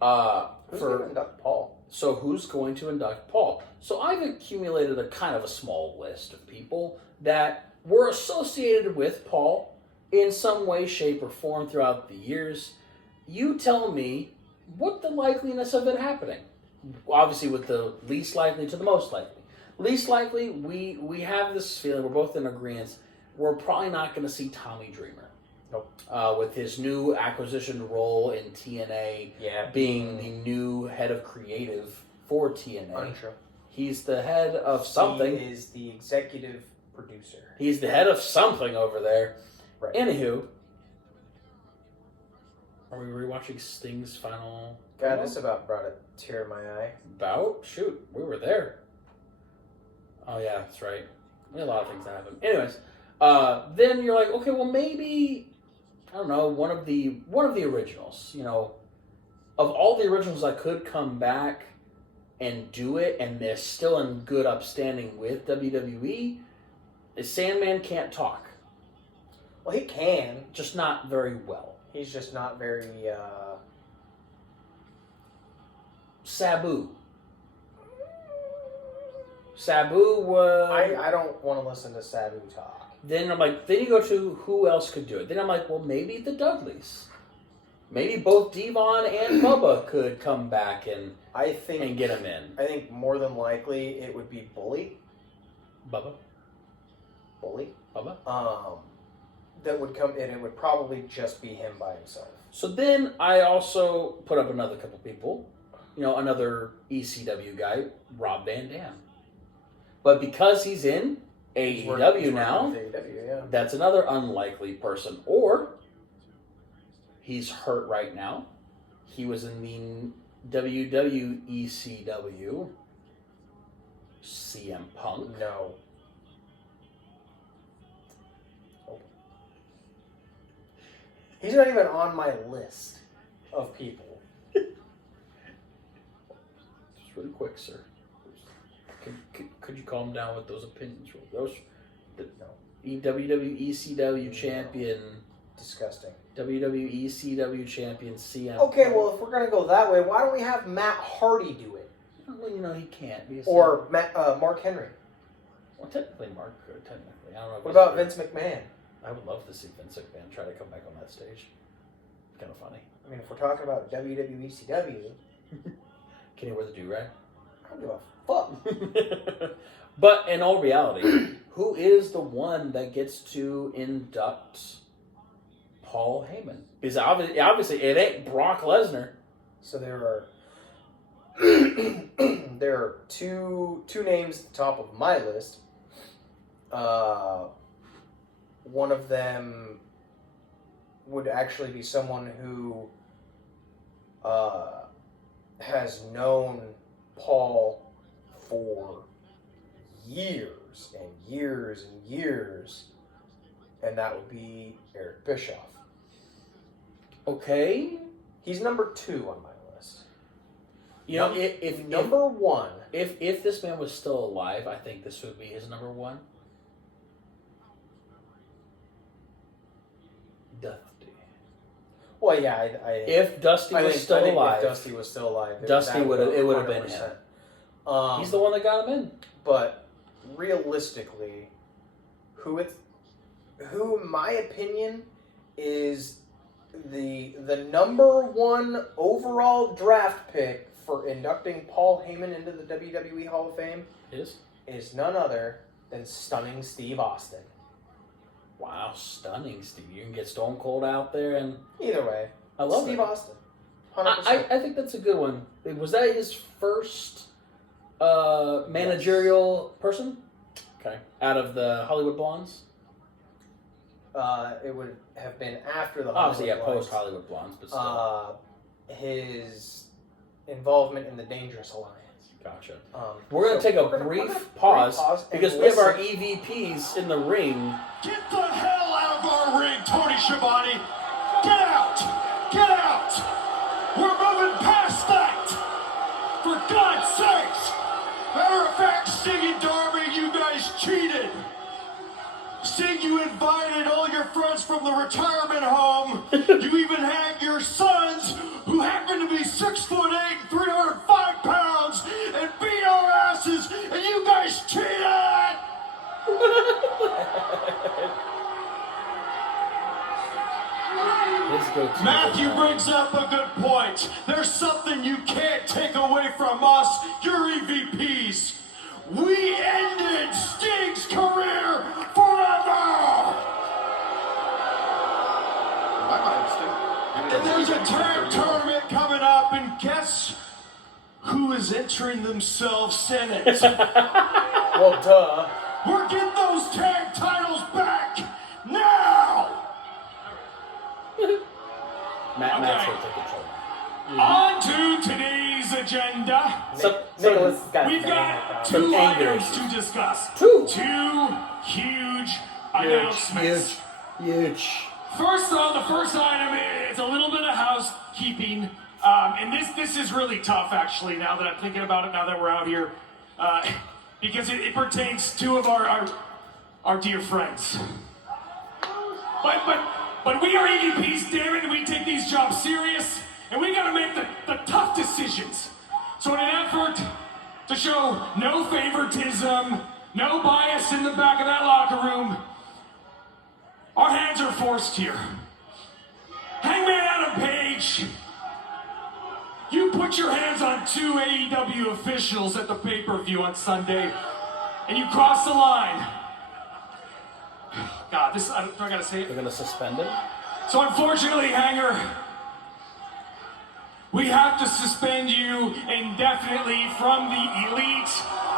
Who's going to induct Paul? So who's going to induct Paul? So I've accumulated a kind of a small list of people that were associated with Paul in some way, shape, or form throughout the years. You tell me what the likeliness of it happening. Obviously with the least likely to the most likely. Least likely, we have this feeling, we're both in agreement, we're probably not going to see Tommy Dreamer. Nope. With his new acquisition role in TNA, being the new head of creative for TNA. Untrue. He's the head of something. He is the executive producer. He's the head of something over there. Right. Anywho, are we rewatching Sting's final? God, this about brought a tear in my eye. About? Shoot, we were there. Oh yeah, that's right. We had a lot of things that happened. Anyways, then you're like, okay, well maybe, I don't know, one of the originals. You know, of all the originals that could come back and do it, and they're still in good upstanding with WWE, Sandman can't talk. Well, he can. Just not very well. He's just not very. Sabu. Sabu was. I don't want to listen to Sabu talk. Then I'm like, then you go to who else could do it? Then I'm like, well, maybe the Dudleys. Maybe both Devon and Bubba could come back and get him in. I think more than likely it would be Bully. Bubba. That would come in. It would probably just be him by himself. So then I also put up another couple people. Another ECW guy, Rob Van Dam. But because he's in AEW now, that's another unlikely person. Or he's hurt right now. He was in the WWECW. CM Punk. No. He's not even on my list of people. Just really quick, sir. Could you calm down with those opinions? Those WWE ECW champion. Disgusting. WWE ECW champion CM. Okay, well, if we're gonna go that way, why don't we have Matt Hardy do it? Well, he can't. Or Mark Henry. Well, technically, Mark could. Technically, I don't know. What about Vince McMahon? I would love to see Vince McMahon try to come back on that stage. Kind of funny. I mean, if we're talking about WWE ECW, can he wear the do-rag? I don't give a fuck. But in all reality, who is the one that gets to induct Paul Heyman? Because obviously it ain't Brock Lesnar. So there are two names at the top of my list. One of them would actually be someone who has known Paul for years and years and years, and that would be Eric Bischoff. Okay. He's number 2 on my list. If number 1... If this man was still alive, I think this would be his number 1. Dusty. Well, yeah, if Dusty was still alive, if Dusty was still alive, Dusty would have been him. He's the one that got him in. But realistically, who in my opinion is the number 1 overall draft pick for inducting Paul Heyman into the WWE Hall of Fame is none other than Stunning Steve Austin. Wow, Stunning Steve. You can get Stone Cold out there and... Either way. I love Steve it. Austin. 100%. I think that's a good one. Was that his first managerial person? Okay. Out of the Hollywood Blondes? It would have been after the Obviously, Hollywood Blondes. post-Hollywood Blondes, but still. His involvement in the Dangerous Alliance. Gotcha. We're going to take a brief pause because we have our listen. EVPs in the ring. Get the hell out of our ring, Tony Schiavone! Get out! Get out! We're moving past that! For God's sakes! Matter of fact, Sting and Darby, you guys cheated! Sting, you invited all your friends from the retirement home. You even had your sons, who happen to be 6'8" and 305 pounds, and beat our asses, and you guys cheated! Matthew brings up a good point. There's something you can't take away from us, your EVPs. We ended Sting's career forever! And there's a tag tournament coming up, and guess who is entering themselves in it? Well, duh. We're getting those tag titles back now! Matt's going to take control. On to today's agenda. We've got 2 items to discuss. Two huge announcements. Huge. First on the first item is a little bit of housekeeping. And this is really tough, actually, now that I'm thinking about it, now that we're out here. Because it pertains to our dear friends. But we are EVPs, damn it, and we take these jobs serious, and we gotta make the tough decisions. So in an effort to show no favoritism, no bias in the back of that locker room, our hands are forced here. Hangman Adam Page, you put your hands on 2 AEW officials at the pay-per-view on Sunday, and you cross the line. God, do I gotta say it? They're gonna suspend him? So unfortunately, Hanger, we have to suspend you indefinitely from the Elite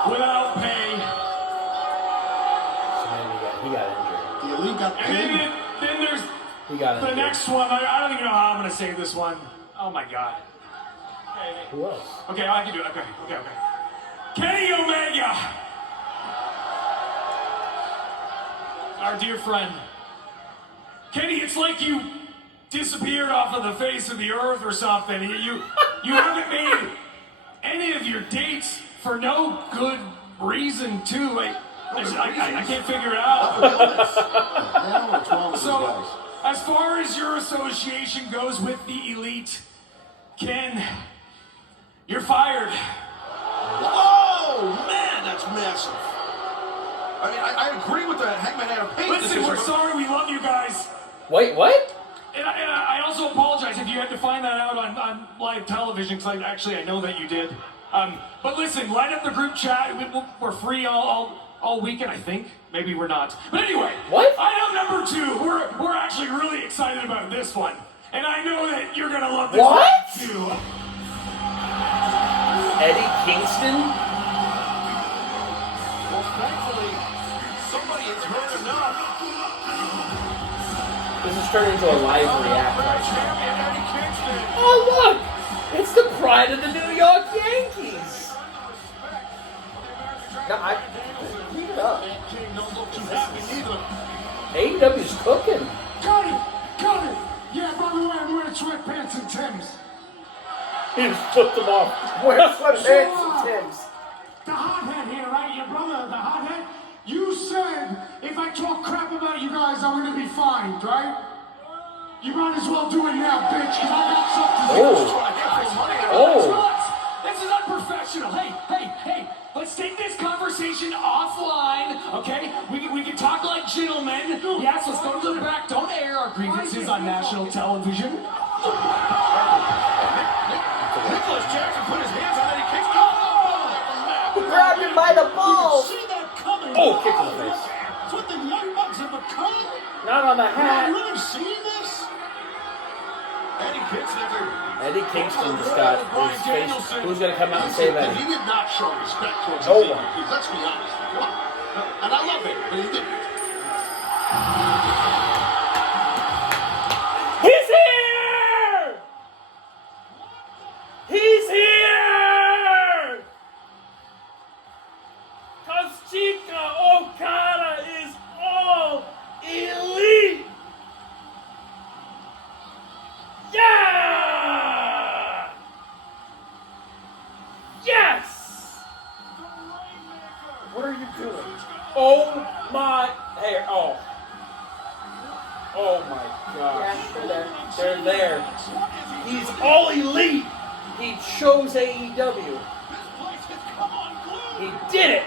without pay. So maybe he got injured. The Elite got paid. And then there's He got the injured. next one. I don't even know how I'm gonna say this one. Oh my God. Who else? Okay, I can do it. Okay. Kenny Omega, our dear friend. Kenny, it's like you disappeared off of the face of the earth or something. You haven't made any of your dates for no good reason too. I can't figure it out. What's wrong with these So, guys? as far as your association goes with the Elite, Ken, you're fired. Oh, man, that's massive. I mean, I agree with that Hangman Adam Page Listen, decision, we're but- sorry, we love you guys. Wait, what? And I also apologize if you had to find that out on live television, because I know that you did. But listen, light up the group chat. We're free all weekend, I think. Maybe we're not. But anyway, What? Item number 2. We're actually really excited about this one. And I know that you're going to love this What? one too. Eddie Kingston? Well, thankfully, somebody has heard enough. This is turning into a live react right now. Champion Eddie Kingston. Oh, look! It's the pride of the New York Yankees! No, keep it up. King don't look too happy neither. AEW's cooking. Cut it! Yeah, by the way, I'm wearing sweatpants and Timbs. He just flipped them off. Wear sweatpants and Timbs. The hothead here, right? Your brother, the hothead? You said if I talk crap about you guys, I'm gonna be fined, right? You might as well do it now, bitch, because I got something to do. Oh. Relax. This is unprofessional. Hey. Let's take this conversation offline, okay? We can talk like gentlemen. Yes, let's go to the back. Don't air our grievances on national television. Nicholas Jackson put his hands on Eddie Kingston. He grabbed him by the balls. See that coming? Oh, kick to the face. That's what the Young Bucks have become? Not on the Have hat. you really seen this? Eddie Kingston. Eddie Kingston just got his face. Who's going to come out and save He Eddie? did not show respect towards No his one. EVPs. Let's be honest. Come on. And I love it, but he didn't. He's here! He's here! Kazuchika Okada is all elite! Yeah! Yes! What are you doing? Oh my hair! Oh my God! They're there. He's all elite. He chose AEW. He did it.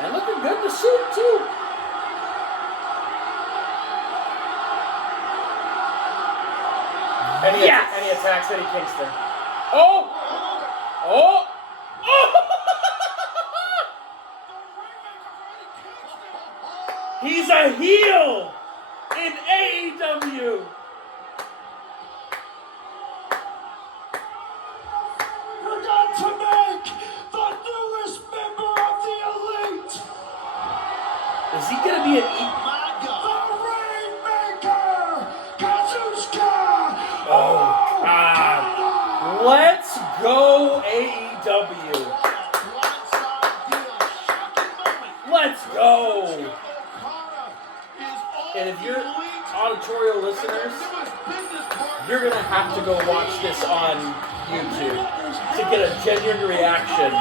And looking good in the suit too. And he Yes! attacks Eddie Kingston. Oh! Oh! Oh! He's a heel in AEW. We're going to make the newest member of the Elite, Is he gonna be an the Rainmaker, Kazuchika. Oh God! Let's go AEW. Let's go. And if you're auditorial listeners, you're gonna have to go watch this on YouTube to get a genuine reaction.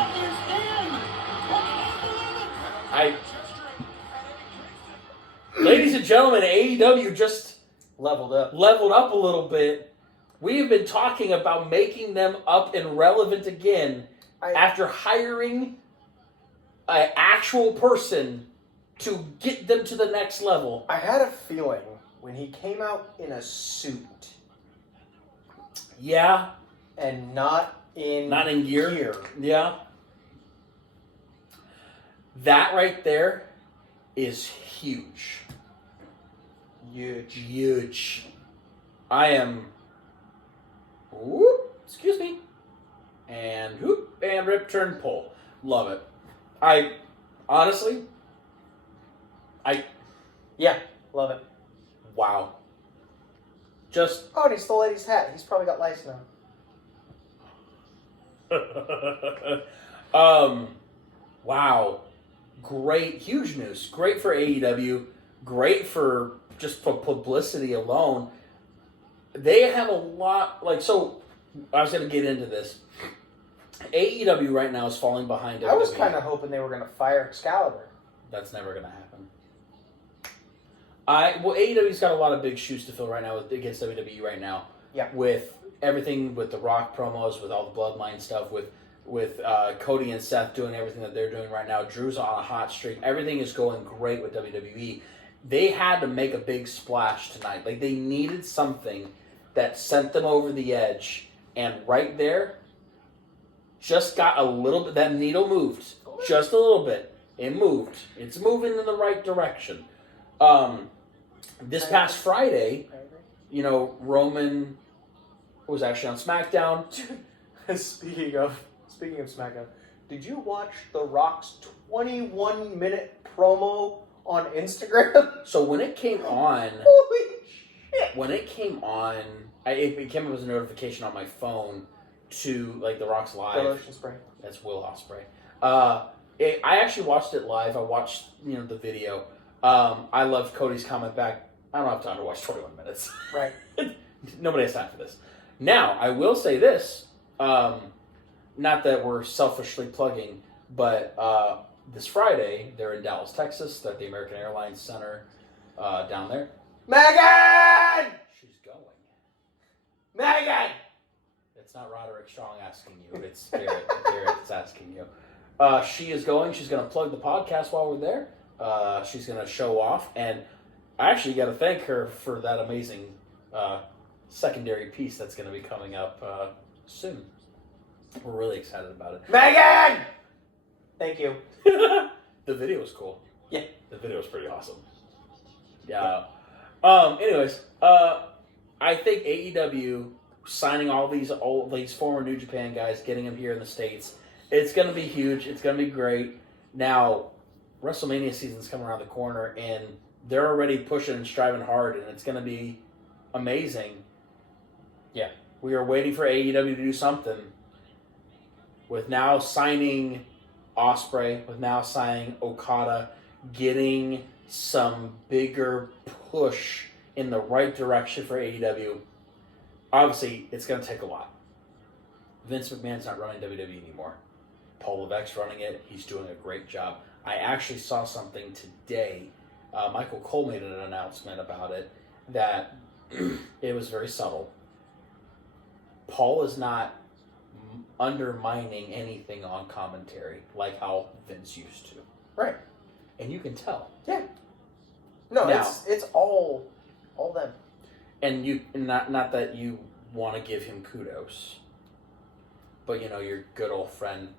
Ladies and gentlemen, AEW just Leveled up. leveled up a little bit. We have been talking about making them up and relevant again after hiring an actual person to get them to the next level. I had a feeling when he came out in a suit Yeah. and not in gear. Yeah. That right there is huge. Huge. I am. Whoop, excuse me. And whoop, and rip, turn, pull. Love it. Honestly, Yeah, love it. wow. Just. Oh, and he stole Eddie's hat. He's probably got lice now. Wow. Great, huge news. Great for AEW. Great for just for publicity alone. They have a lot, so I was going to get into this. AEW right now is falling behind WWE. I was kind of hoping they were going to fire Excalibur. That's never going to happen. AEW's got a lot of big shoes to fill right now against WWE right now. Yeah. With everything, with the Rock promos, with all the Bloodline stuff, with Cody and Seth doing everything that they're doing right now. Drew's on a hot streak. Everything is going great with WWE. They had to make a big splash tonight. They needed something that sent them over the edge. And right there, just got a little bit. That needle moved. Just a little bit. It moved. It's moving in the right direction. This past Friday, Roman was actually on SmackDown. Speaking of SmackDown, did you watch The Rock's 21-minute promo on Instagram? So when it came on, Holy shit! it came up as a notification on my phone to The Rock's live. Lotion spray. That's Will Ospreay. I actually watched it live. I watched the video. I loved Cody's comment back. I don't have time to watch 21 minutes. Right. Nobody has time for this. Now I will say this. Not that we're selfishly plugging, but this Friday they're in Dallas, Texas. They're at the American Airlines Center down there. Megan! She's going. Megan! It's not Roderick Strong asking you. It's Garrett. Garrett's asking you. She is going. She's going to plug the podcast while we're there. She's going to show off. And I actually got to thank her for that amazing secondary piece that's going to be coming up soon. We're really excited about it. Megan! Thank you. The video was cool. Yeah. The video was pretty awesome. Yeah. Anyways, I think AEW signing all these former New Japan guys, getting them here in the States, it's going to be huge. It's going to be great. Now, WrestleMania season's coming around the corner, and they're already pushing and striving hard, and it's going to be amazing. Yeah. We are waiting for AEW to do something. With now signing Ospreay, with now signing Okada, getting some bigger push in the right direction for AEW. Obviously, it's going to take a lot. Vince McMahon's not running WWE anymore. Paul Levesque's running it. He's doing a great job. I actually saw something today. Michael Cole made an announcement about it that it was very subtle. Paul is not undermining anything on commentary like how Vince used to. Right. And you can tell. Yeah. No, Now, it's all them. And you not that you want to give him kudos, but your good old friend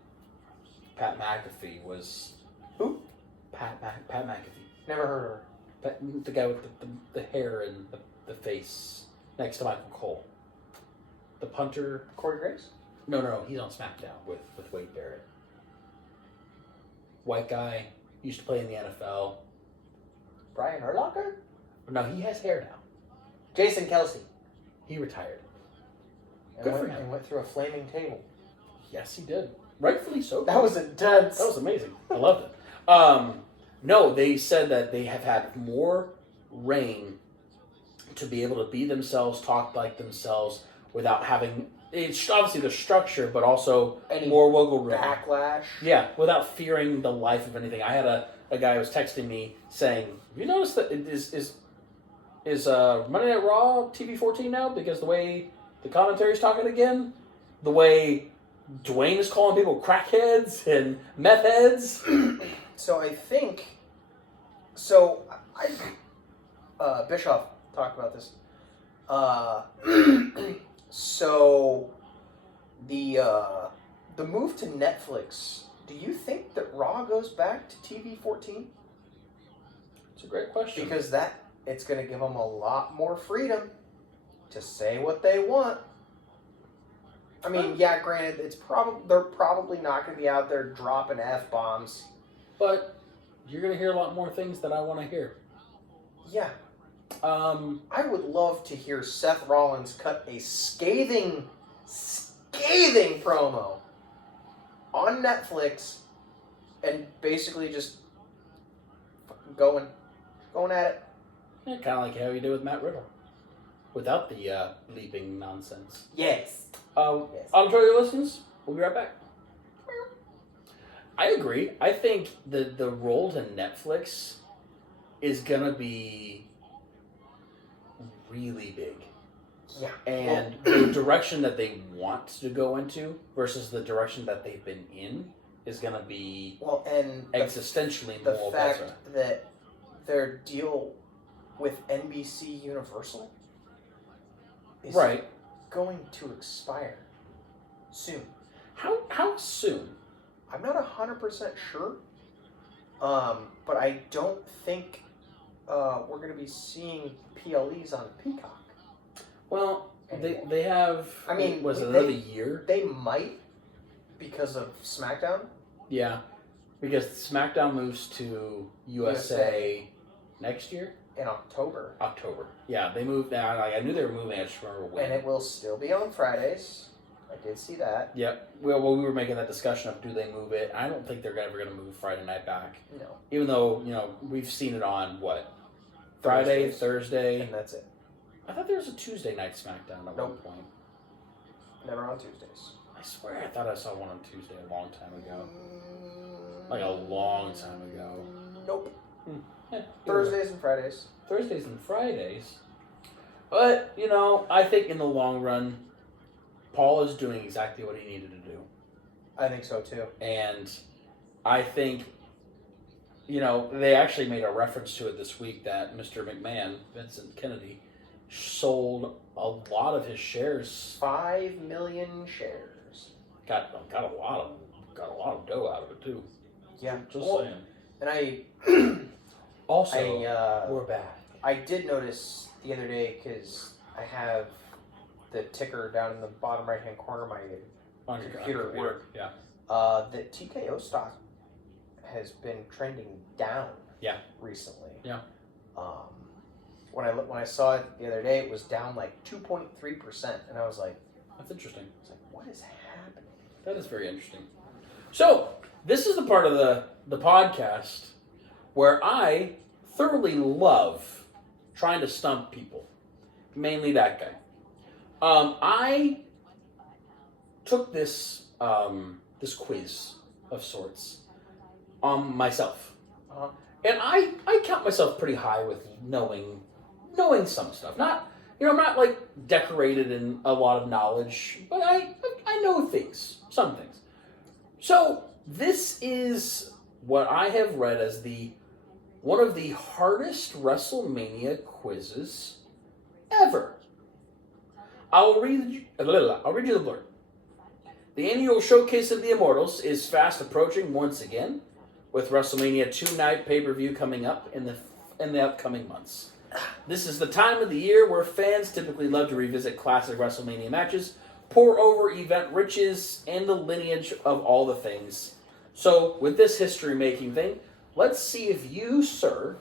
Pat McAfee was Who? Pat McAfee. Never heard of her. The guy with the hair and the face next to Michael Cole. The punter. Corey Graves? No, he's on SmackDown with Wade Barrett. White guy, used to play in the NFL. Brian Urlacher? No, he has hair now. Jason Kelsey. He retired. And Good for went, him. And went through a flaming table. Yes, he did. Rightfully so. That was intense. That was amazing. I loved it. No, they said that they have had more reign to be able to be themselves, talk like themselves, without having it's obviously the structure, but also Any more wiggle room. backlash. Yeah, without fearing the life of anything. I had a guy who was texting me saying, "You notice that it is Monday Night Raw TV 14 now because the way the commentary's talking again, the way Dwayne is calling people crackheads and meth heads." So I think, so Bischoff talked about this. So the move to Netflix. Do you think that Raw goes back to TV 14? It's a great question. Because it's going to give them a lot more freedom to say what they want. I mean, yeah, granted, they're probably not going to be out there dropping F-bombs. But you're going to hear a lot more things that I want to hear. Yeah. I would love to hear Seth Rollins cut a scathing promo on Netflix and basically just fucking going at it. Yeah, kind of like how you did with Matt Riddle. Without the bleeping nonsense. Yes. Yes. I'll enjoy your listens. We'll be right back. I agree. I think the role to Netflix is going to be really big. Yeah. And the direction that they want to go into versus the direction that they've been in is going to be and existentially the more fact better. that their deal with NBC Universal is going to expire soon. How soon? I'm not 100% sure, but I don't think we're going to be seeing PLEs on Peacock. Well, anymore. they have. I mean, was it another year? They might because of SmackDown. Yeah, because SmackDown moves to USA next year In October. Yeah, they moved. I knew they were moving. I just remember when. And it will still be on Fridays. I did see that. Yep. Well, we were making that discussion of do they move it. I don't think they're ever going to move Friday night back. No. Even though, we've seen it on, what? Friday, Thursday. And that's it. I thought there was a Tuesday night SmackDown at one point. Never on Tuesdays. I swear I thought I saw one on Tuesday a long time ago. Like a long time ago. Nope. Yeah, Thursdays and Fridays. Thursdays and Fridays. But, I think in the long run, Paul is doing exactly what he needed to do. I think so too. And I think, they actually made a reference to it this week that Mr. McMahon, Vincent Kennedy, sold a lot of his shares. 5 million shares. Got a lot of dough out of it too. Yeah. Just saying. And I Also, we're back. I did notice the other day because I have the ticker down in the bottom right hand corner of my On your computer at work. Yeah. That TKO stock has been trending down. Yeah. Recently. Yeah. When I saw it the other day, it was down like 2.3%, and I was like, That's interesting. I was like, what is happening? That is very interesting. So, this is the part of the podcast where I thoroughly love trying to stump people. Mainly that guy. I took this this quiz of sorts myself. Uh-huh. And I count myself pretty high with knowing some stuff. Not, I'm not like decorated in a lot of knowledge, but I know things, some things. So this is what I have read as one of the hardest WrestleMania quizzes ever. I'll read you the blurb. The annual Showcase of the Immortals is fast approaching once again, with WrestleMania 2 night pay-per-view coming up in the upcoming months. This is the time of the year where fans typically love to revisit classic WrestleMania matches, pour over event riches, and the lineage of all the things. So, with this history-making thing, let's see if you, sir,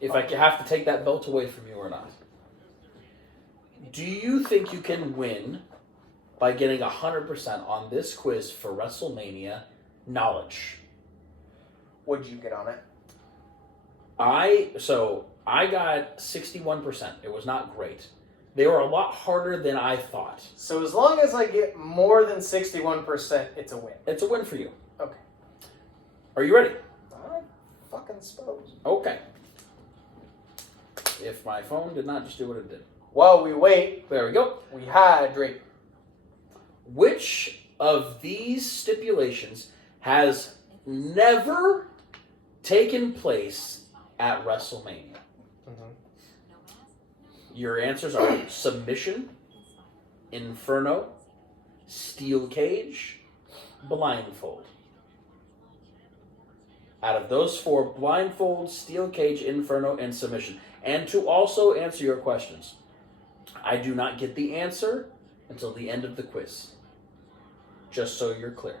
if I have to take that belt away from you or not. Do you think you can win by getting 100% on this quiz for WrestleMania knowledge? What'd you get on it? I got 61%. It was not great. They were a lot harder than I thought. So as long as I get more than 61%, it's a win. It's a win for you. Okay. Are you ready? I fucking suppose. Okay. If my phone did not just do what it did. While we wait, There we go. we hydrate. Which of these stipulations has never taken place at WrestleMania? Your answers are submission, inferno, steel cage, blindfold. Out of those four, blindfold, steel cage, inferno, and submission. And to also answer your questions, I do not get the answer until the end of the quiz. Just so you're clear.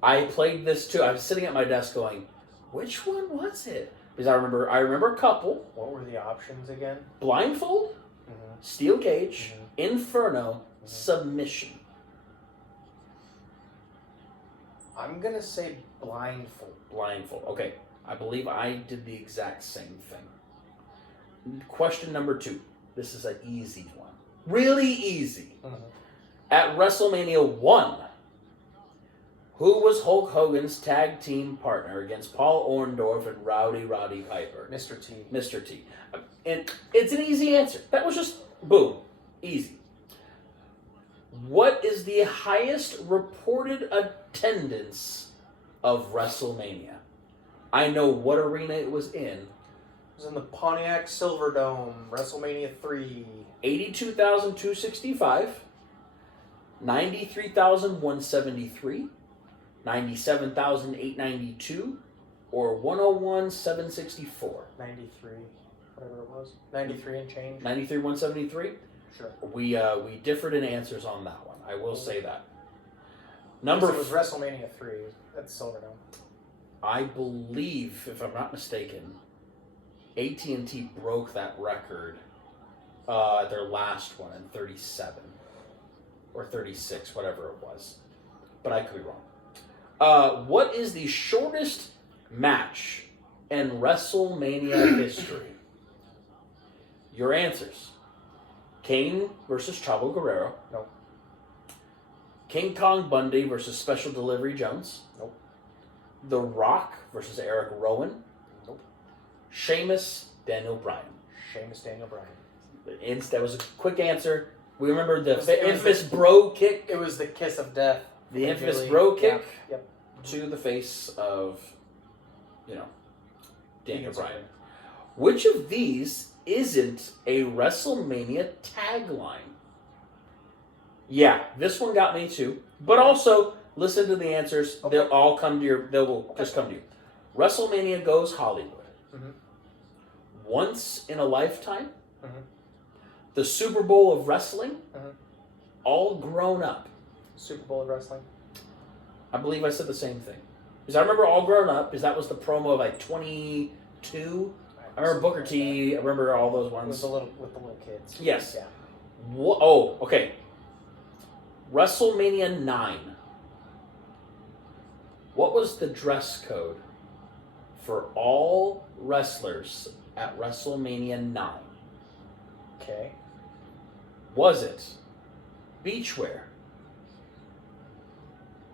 I played this too. I was sitting at my desk going, which one was it? Because I remember a couple. What were the options again? Blindfold, steel cage, inferno, submission. I'm going to say blindfold. Blindfold. Okay. I believe I did the exact same thing. Question number 2. This is an easy one. Really easy. At WrestleMania 1, who was Hulk Hogan's tag team partner against Paul Orndorff and Rowdy Piper? Mr. T. Mr. T. And it's an easy answer. That was just, boom, easy. What is the highest reported attendance of WrestleMania? I know what arena it was in. It was in the Pontiac Silverdome, WrestleMania 3. 82,265, 93,173, 97,892, or 101,764. 93, whatever it was. 93 and change. 93,173? Sure. We differed in answers on that one. I will say that. It was WrestleMania 3 at Silverdome. I believe, if I'm not mistaken, AT&T broke that record at their last one in 37 or 36, whatever it was. But I could be wrong. What is the shortest match in WrestleMania history? Your answers. Kane versus Chavo Guerrero. Nope. King Kong Bundy versus Special Delivery Jones. Nope. The Rock versus Eric Rowan. Nope. Sheamus, Daniel Bryan. Sheamus Daniel Bryan. That was a quick answer. We remember the It was infamous bro kick. It was the kiss of death. The infamous bro kick Yep. to the face of, Daniel Yes. Bryan. Which of these isn't a WrestleMania tagline? Yeah, this one got me too. But also, listen to the answers. Okay. They'll all come to your. They will just come to you. WrestleMania goes Hollywood. Once in a lifetime. The Super Bowl of wrestling. All grown up. Super Bowl of wrestling. I believe I said the same thing. Because I remember All Grown Up, because that was the promo of like 22. I remember Booker T. I remember all those ones. With the little kids. Yes. Yeah. Okay. WrestleMania 9. What was the dress code for all wrestlers at WrestleMania 9? Okay. Was it beachwear,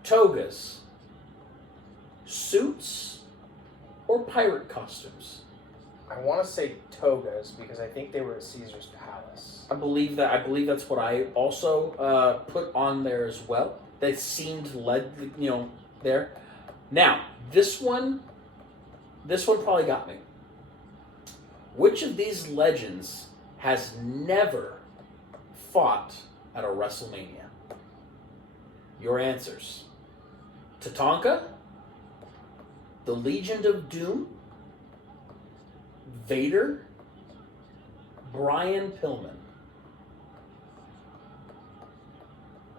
togas, suits, or pirate costumes? I want to say togas because I think they were at Caesar's Palace. I believe that's what I also put on there as well. That seemed there. Now, this one probably got me. Which of these legends has never fought at a WrestleMania? Your answers. Tatanka, the Legion of Doom, Vader, Brian Pillman.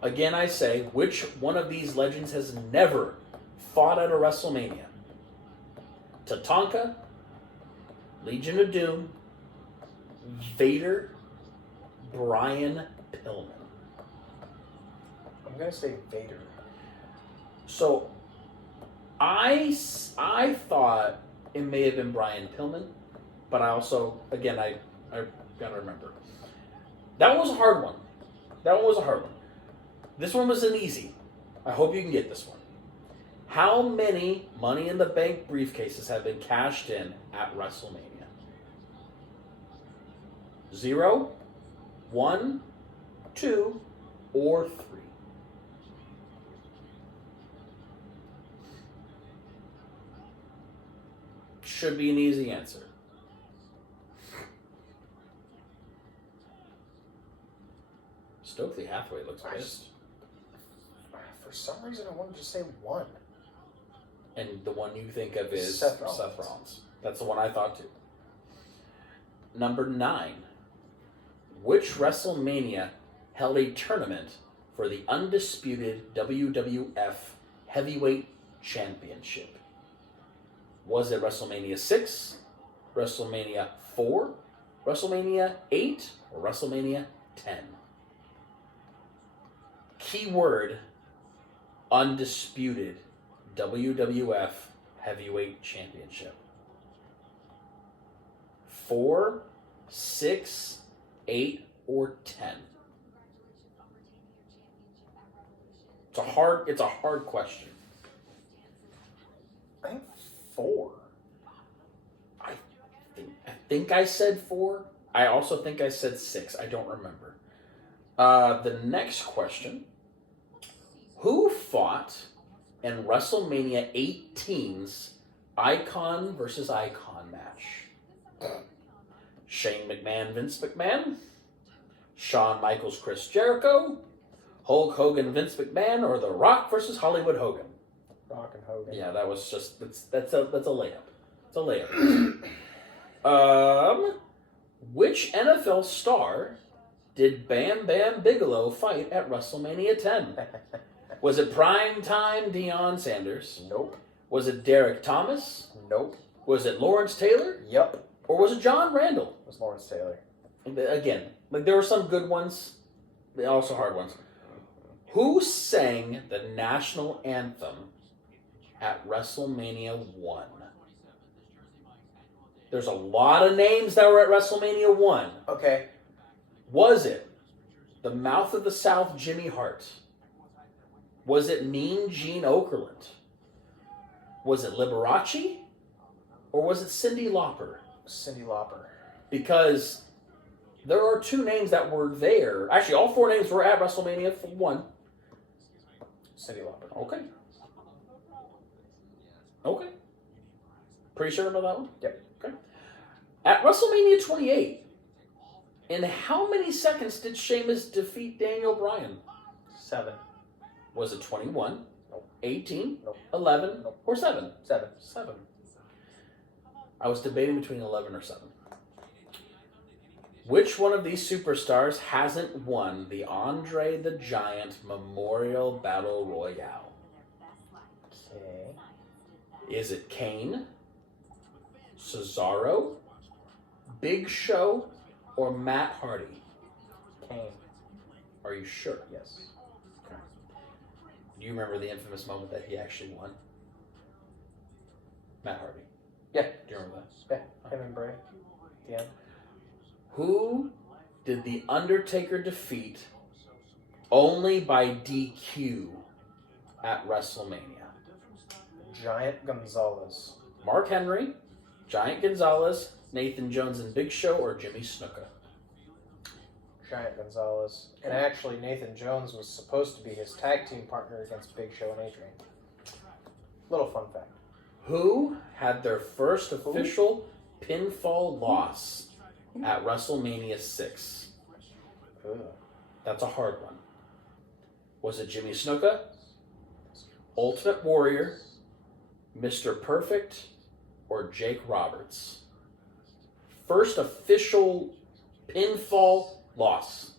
Again, I say, which one of these legends has never fought at a WrestleMania? Tatanka, Legion of Doom, Vader, Brian Pillman. I'm going to say Vader. So, I thought it may have been Brian Pillman, but I also, again, I Gotta remember. That was a hard one. This one was an easy. I hope you can get this one. How many Money in the Bank briefcases have been cashed in at WrestleMania? 0, 1, 2, or 3? Should be an easy answer. Stokely Hathaway looks pissed. For some reason, I wanted to say 1. And the one you think of is Seth Seth Rollins. Rollins. That's the one I thought too. Number 9. Which WrestleMania held a tournament for the undisputed WWF Heavyweight Championship? Was it WrestleMania 6, WrestleMania 4, WrestleMania 8, or WrestleMania 10? Keyword, undisputed WWF Heavyweight Championship. 4, 6, 8, or 10? It's a hard question. I think 4. I think I said 4. I also think I said 6. I don't remember. The next question. Who fought in WrestleMania 18's Icon versus Icon match? Shane McMahon, Vince McMahon? Shawn Michaels, Chris Jericho? Hulk Hogan, Vince McMahon? Or The Rock versus Hollywood Hogan? Rock and Hogan. Yeah, that was just that's a layup. It's a layup. Which NFL star did Bam Bam Bigelow fight at WrestleMania 10? Was it primetime Deion Sanders? Nope. Was it Derek Thomas? Nope. Was it Lawrence Taylor? Yep. Or was it John Randall? It was Lawrence Taylor. Again, there were some good ones, but also hard ones. Who sang the national anthem at WrestleMania 1? There's a lot of names that were at WrestleMania 1. Okay. Was it the Mouth of the South, Jimmy Hart? Was it Mean Gene Okerlund? Was it Liberace? Or was it Cyndi Lauper? Cyndi Lauper. Because there are 2 names that were there. Actually, all 4 names were at WrestleMania for 1. Cyndi Lauper. Okay. Pretty sure about that one? Yep. Okay. At WrestleMania 28, in how many seconds did Sheamus defeat Daniel Bryan? 7. Was it 21, Nope. 18, Nope. 11, Nope. or 7? 7. 7. I was debating between 11 or 7. Which one of these superstars hasn't won the Andre the Giant Memorial Battle Royale? Okay. Is it Kane, Cesaro, Big Show, or Matt Hardy? Kane. Are you sure? Yes. Okay. Do you remember the infamous moment that he actually won? Matt Hardy. Yeah. Do you remember that? Yeah. Him and Bray. Yeah. Who did The Undertaker defeat only by DQ at WrestleMania? Giant Gonzalez. Mark Henry, Giant Gonzalez, Nathan Jones and Big Show, or Jimmy Snuka? Giant Gonzalez. And actually, Nathan Jones was supposed to be his tag team partner against Big Show and Adrian. Little fun fact. Who had their first official pinfall loss at WrestleMania 6? Ugh. That's a hard one. Was it Jimmy Snuka, Ultimate Warrior, Mr. Perfect, or Jake Roberts? First official pinfall loss.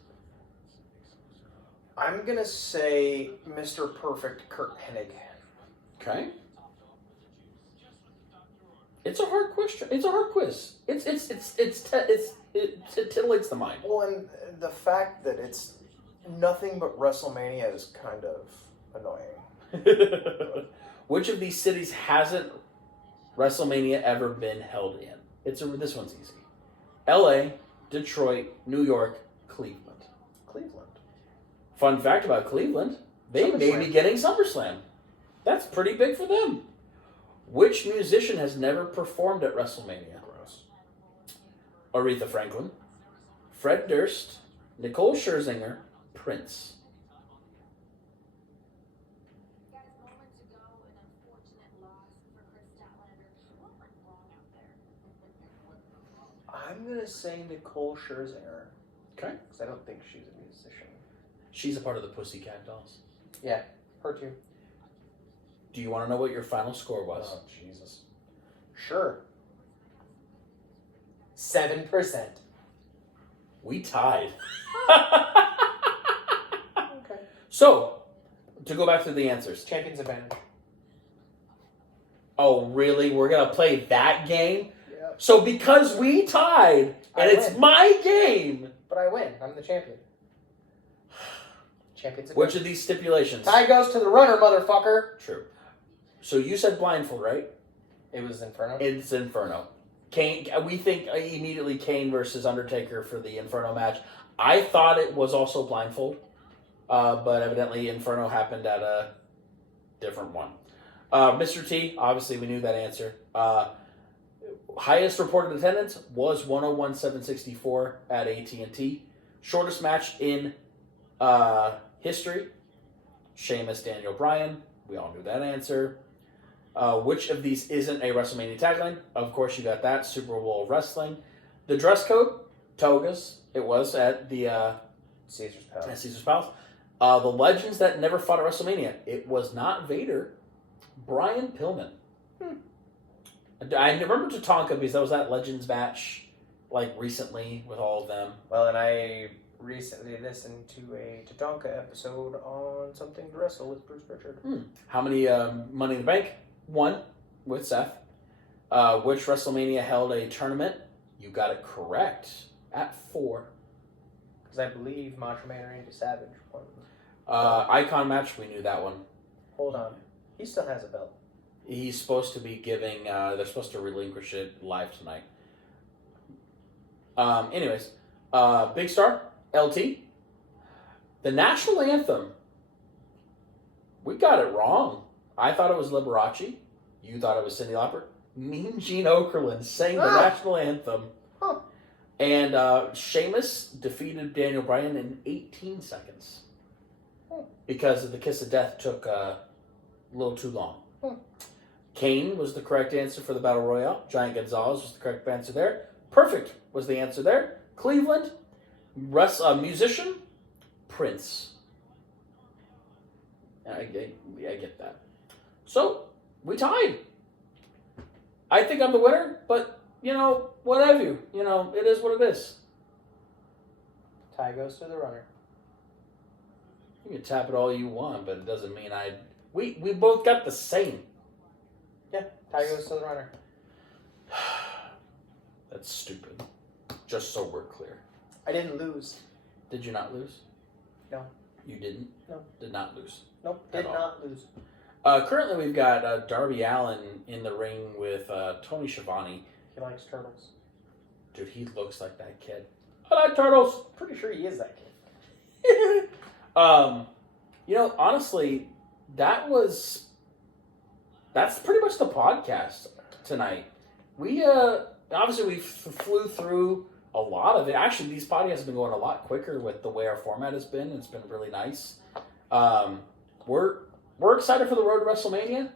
I'm going to say Mr. Perfect Kurt Hennig. Okay. It's a hard question. It's a hard quiz. It titillates the mind. Well, and the fact that it's nothing but WrestleMania is kind of annoying. Which of these cities hasn't WrestleMania ever been held in? This one's easy. LA, Detroit, New York, Cleveland. Cleveland. Fun fact about Cleveland, they may be getting SummerSlam. That's pretty big for them. Which musician has never performed at WrestleMania? Gross. Aretha Franklin, Fred Durst, Nicole Scherzinger, Prince. I'm gonna say Nicole Scherzinger. Okay. Because I don't think she's a musician. She's a part of the Pussycat Dolls. Yeah, her too. Do you want to know what your final score was? Oh, Jesus. Sure. 7%. We tied. Okay. So, to go back to the answers. Champions advantage. Oh, really? We're going to play that game? Yep. So, because we tied, and it's win. my game. But I win. I'm the champion. Champions advantage. Which of these stipulations? Tie goes to the runner, motherfucker. True. So, you said blindfold, right? It was Inferno. It's Inferno. Kane. We think immediately Kane versus Undertaker for the Inferno match. I thought it was also blindfold, but evidently Inferno happened at a different one. Mr. T, obviously we knew that answer. Highest reported attendance was 101,764 at AT&T. Shortest match in history, Sheamus, Daniel Bryan. We all knew that answer. Which of these isn't a WrestleMania tagline? Of course, you got that. Super Bowl wrestling. The dress code, togas. It was at the Caesar's Palace. at Caesar's Palace. The legends that never fought at WrestleMania. It was not Vader. Brian Pillman. I remember Tatanka because that was that Legends match, like recently with all of them. Well, and I recently listened to a Tatanka episode on Something to Wrestle with Bruce Pritchard. How many Money in the Bank? 1 with Seth. Which WrestleMania held a tournament? You got it correct at 4. Because I believe Macho Man Randy Savage won. Icon match, we knew that one. Hold on. He still has a belt. He's supposed to be giving, they're supposed to relinquish it live tonight. Anyways, Big Star, LT. The national anthem, we got it wrong. I thought it was Liberace. You thought it was Cyndi Lauper. Mean Gene Okerlund sang the national anthem. Huh. And Sheamus defeated Daniel Bryan in 18 seconds. Because the Kiss of Death took a little too long. Kane was the correct answer for the Battle Royale. Giant Gonzalez was the correct answer there. Perfect was the answer there. Cleveland, musician, Prince. I get that. So, we tied. I think I'm the winner, but, what have you. It is what it is. Tie goes to the runner. You can tap it all you want, but it doesn't mean we both got the same. Yeah, tie goes to the runner. That's stupid. Just so we're clear. I didn't lose. Did you not lose? No. You didn't? No. Did not lose? Nope, At did all. not lose. Currently, we've got Darby Allin in the ring with Tony Schiavone. He likes turtles. Dude, he looks like that kid. I like turtles. Pretty sure he is that kid. Honestly, that's pretty much the podcast tonight. We obviously we flew through a lot of it. Actually, these podcasts have been going a lot quicker with the way our format has been. It's been really nice. We're excited for the road to WrestleMania.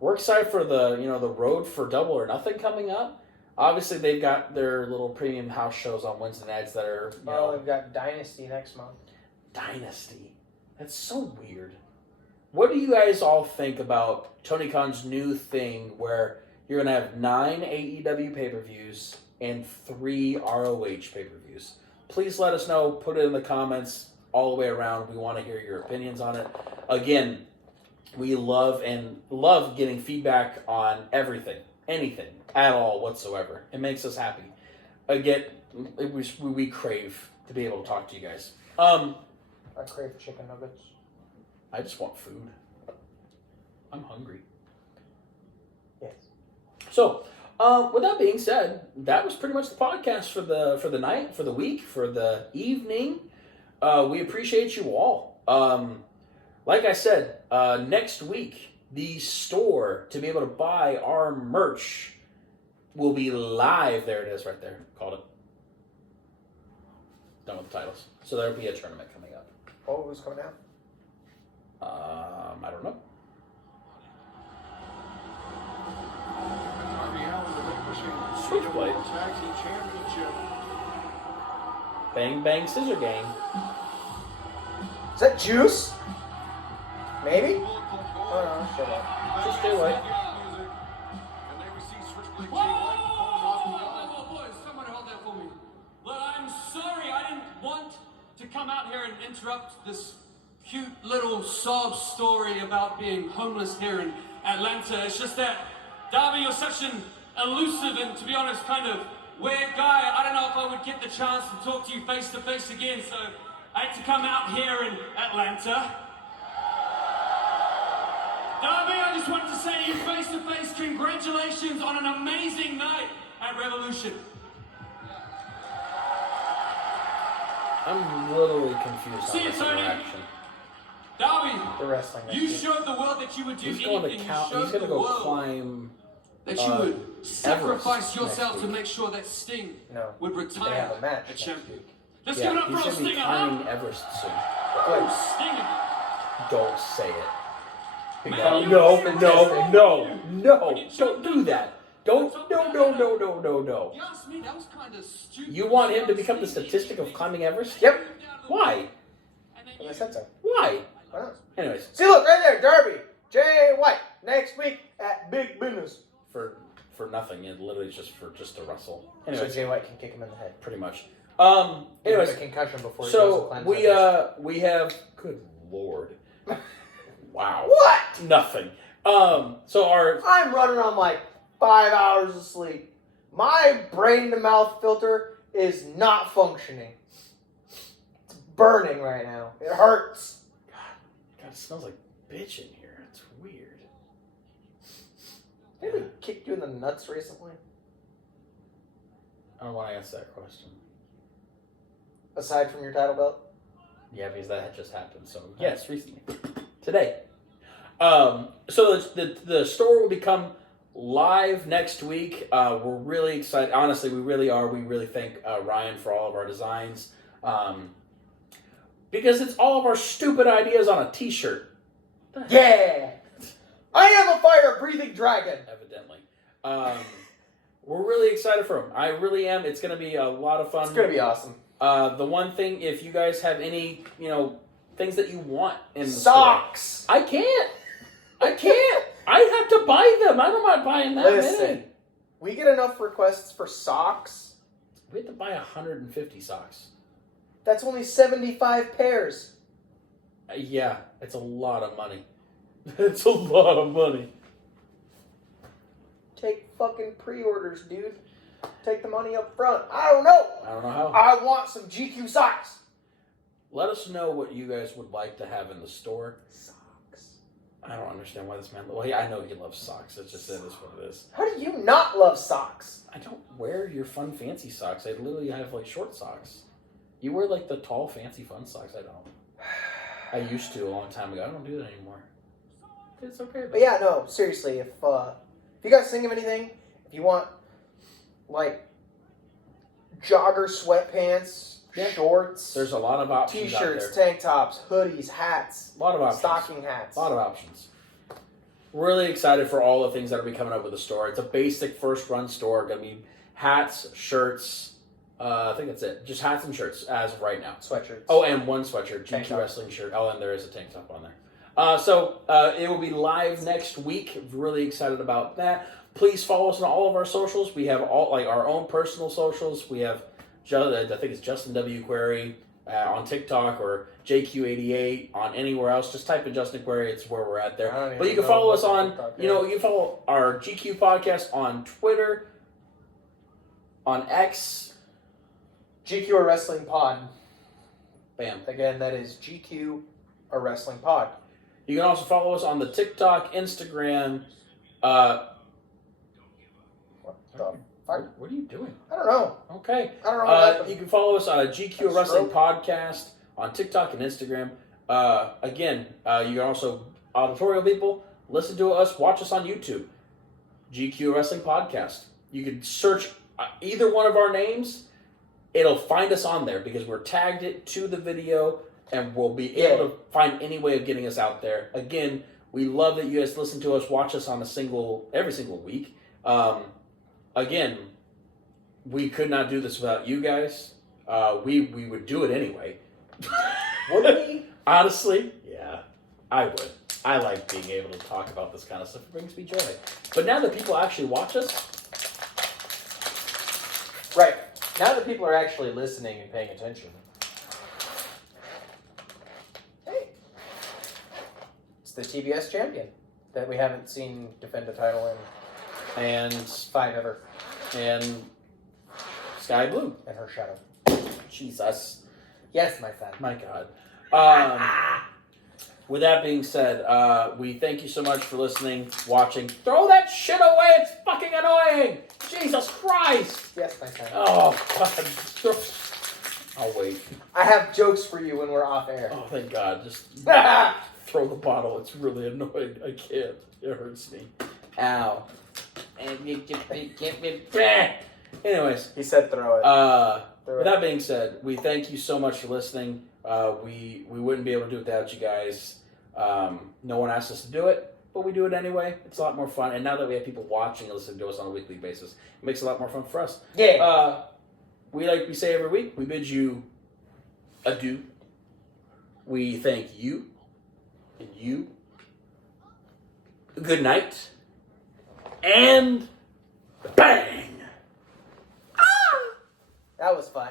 We're excited for the road for Double or Nothing coming up. Obviously, they've got their little premium house shows on Wednesday nights that are We've got Dynasty next month. Dynasty. That's so weird. What do you guys all think about Tony Khan's new thing where you're going to have 9 AEW pay-per-views and 3 ROH pay-per-views? Please let us know. Put it in the comments all the way around. We want to hear your opinions on it. Again, we love getting feedback on everything, anything at all whatsoever. It makes us happy. Again, we crave to be able to talk to you guys. I crave chicken nuggets. I just want food. I'm hungry. Yes. So, With that being said, that was pretty much the podcast for the night, for the week, for the evening. We appreciate you all. Like I said, next week, the store to be able to buy our merch will be live. There it is right there. Called it. Done with the titles. So there'll be a tournament coming up. Oh, who's coming out? I don't know. Switchblade. Bang Bang Scissor Gang. Is that Juice? Maybe? Oh no, shut up. Just do it. Boys, someone hold that for me. Well, I'm sorry, I didn't want to come out here and interrupt this cute little sob story about being homeless here in Atlanta. It's just that, Darby, you're such an elusive and, to be honest, kind of weird guy. I don't know if I would get the chance to talk to you face to face again, so I had to come out here in Atlanta. Darby, I just wanted to say to you face to face, congratulations on an amazing night at Revolution. I'm literally confused See on you, this Tony. interaction. Darby, The wrestling. you showed the world that you would do He's going anything. to count. You showed He's going to the go world climb. that you would sacrifice Everest yourself next to week. make sure that Sting No. would They retire have a match a next champion. week. Let's Yeah, give it up he's for going to be Stinger, climbing huh? Everest soon. Good. Stinger. Don't say it. Man, you No, were no, wrestling. no, When you don't jumped do over that. Don't, no. You asked me, that was kind of stupid. You want him to become the statistic of climbing Everest? Yep. Why? And I said so. Why? Why not? Anyways, See, look, right there, Darby. Jay White. Next week at Big Business. for nothing. It literally is just to wrestle. So Anyways, Jay White can kick him in the head. pretty much. Give him Anyways, a concussion before he goes so to climb we Everest. we have. Good lord. Wow. What? Nothing. So our I'm running on like 5 hours of sleep. My brain to mouth filter is not functioning. It's burning right now. It hurts. God, it smells like bitch in here. It's weird. Did we kick you in the nuts recently? I don't want to answer that question. Aside from your title belt? Yeah, because that had just happened. So yes, recently, today. So the store will become live next week. We're really excited. Honestly, we really are. We really thank Ryan for all of our designs. Because it's all of our stupid ideas on a T-shirt. Yeah! I am a fire-breathing dragon! Evidently. We're really excited for him. I really am. It's going to be a lot of fun. It's gonna be awesome. The one thing, if you guys have any, things that you want in the Socks! store, I can't. I have to buy them. I don't mind buying that Listen, many. we get enough requests for socks. We have to buy 150 socks. That's only 75 pairs. Yeah, it's a lot of money. It's a lot of money. Take fucking pre-orders, dude. Take the money up front. I don't know. I don't know how. I want some GQ socks. Let us know what you guys would like to have in the store. Socks. I don't understand why this man... Well, yeah, I know he loves socks. It's just, it is what it is. How do you not love socks? I don't wear your fun, fancy socks. I literally have, short socks. You wear, the tall, fancy, fun socks. I don't. I used to a long time ago. I don't do that anymore. It's okay. But yeah, no, seriously, if you guys think of anything, if you want, jogger sweatpants, Yeah. shorts, There's a lot of options t-shirts, out there. tank tops, hoodies, hats, A lot of options. stocking hats. A lot of options. Really excited for all the things that will be coming up with the store. It's a basic first run store. Going to be hats, shirts. I think that's it. Just hats and shirts as of right now. Sweatshirts. Oh, and one sweatshirt. Tank GQ top. Wrestling shirt. Oh, and there is a tank top on there. So it will be live next week. Really excited about that. Please follow us on all of our socials. We have all our own personal socials. We have, I think it's Justin W. Query on TikTok or JQ88 on anywhere else. Just type in Justin Query. It's where we're at there. I don't But you even can know follow what us on, TikTok is. you can follow our GQ podcast on Twitter, on X. GQ or Wrestling Pod. Bam. Again, that is GQ or Wrestling Pod. You can also follow us on the TikTok, Instagram, The fuck? What are you doing? I don't know. Okay. I don't know what happened. You can follow us on a GQ A Wrestling stroke. Podcast on TikTok and Instagram. Again, you can also, auditorial people, listen to us, watch us on YouTube. GQ Wrestling Podcast. You can search either one of our names. It'll find us on there because we're tagged it to the video and we'll be able to find any way of getting us out there. Again, we love that you guys listen to us, watch us on every single week. Again, we could not do this without you guys. We would do it anyway. Would we? Honestly, yeah, I would. I like being able to talk about this kind of stuff. It brings me joy. But now that people actually watch us, Right. Now that people are actually listening and paying attention. Hey. It's the TBS champion that we haven't seen defend a title in and 5 ever. and Sky Blue, And her shadow. Jesus, Yes, my son. my God. With that being said, we thank you so much for listening, watching. Throw that shit away! It's fucking annoying! Jesus Christ! Yes, my son. Oh God! I'll wait. I have jokes for you when we're off air. Oh, thank God! Just throw the bottle. It's really annoying. I can't. It hurts me. Ow. Anyways, He said throw it. with that being said, we thank you so much for listening. We wouldn't be able to do it without you guys. No one asked us to do it, but we do it anyway. It's a lot more fun. And now that we have people watching and listening to us on a weekly basis, it makes it a lot more fun for us. Yeah. Like we say every week, we bid you adieu. We thank you and you. Good night. And bang! That was fun.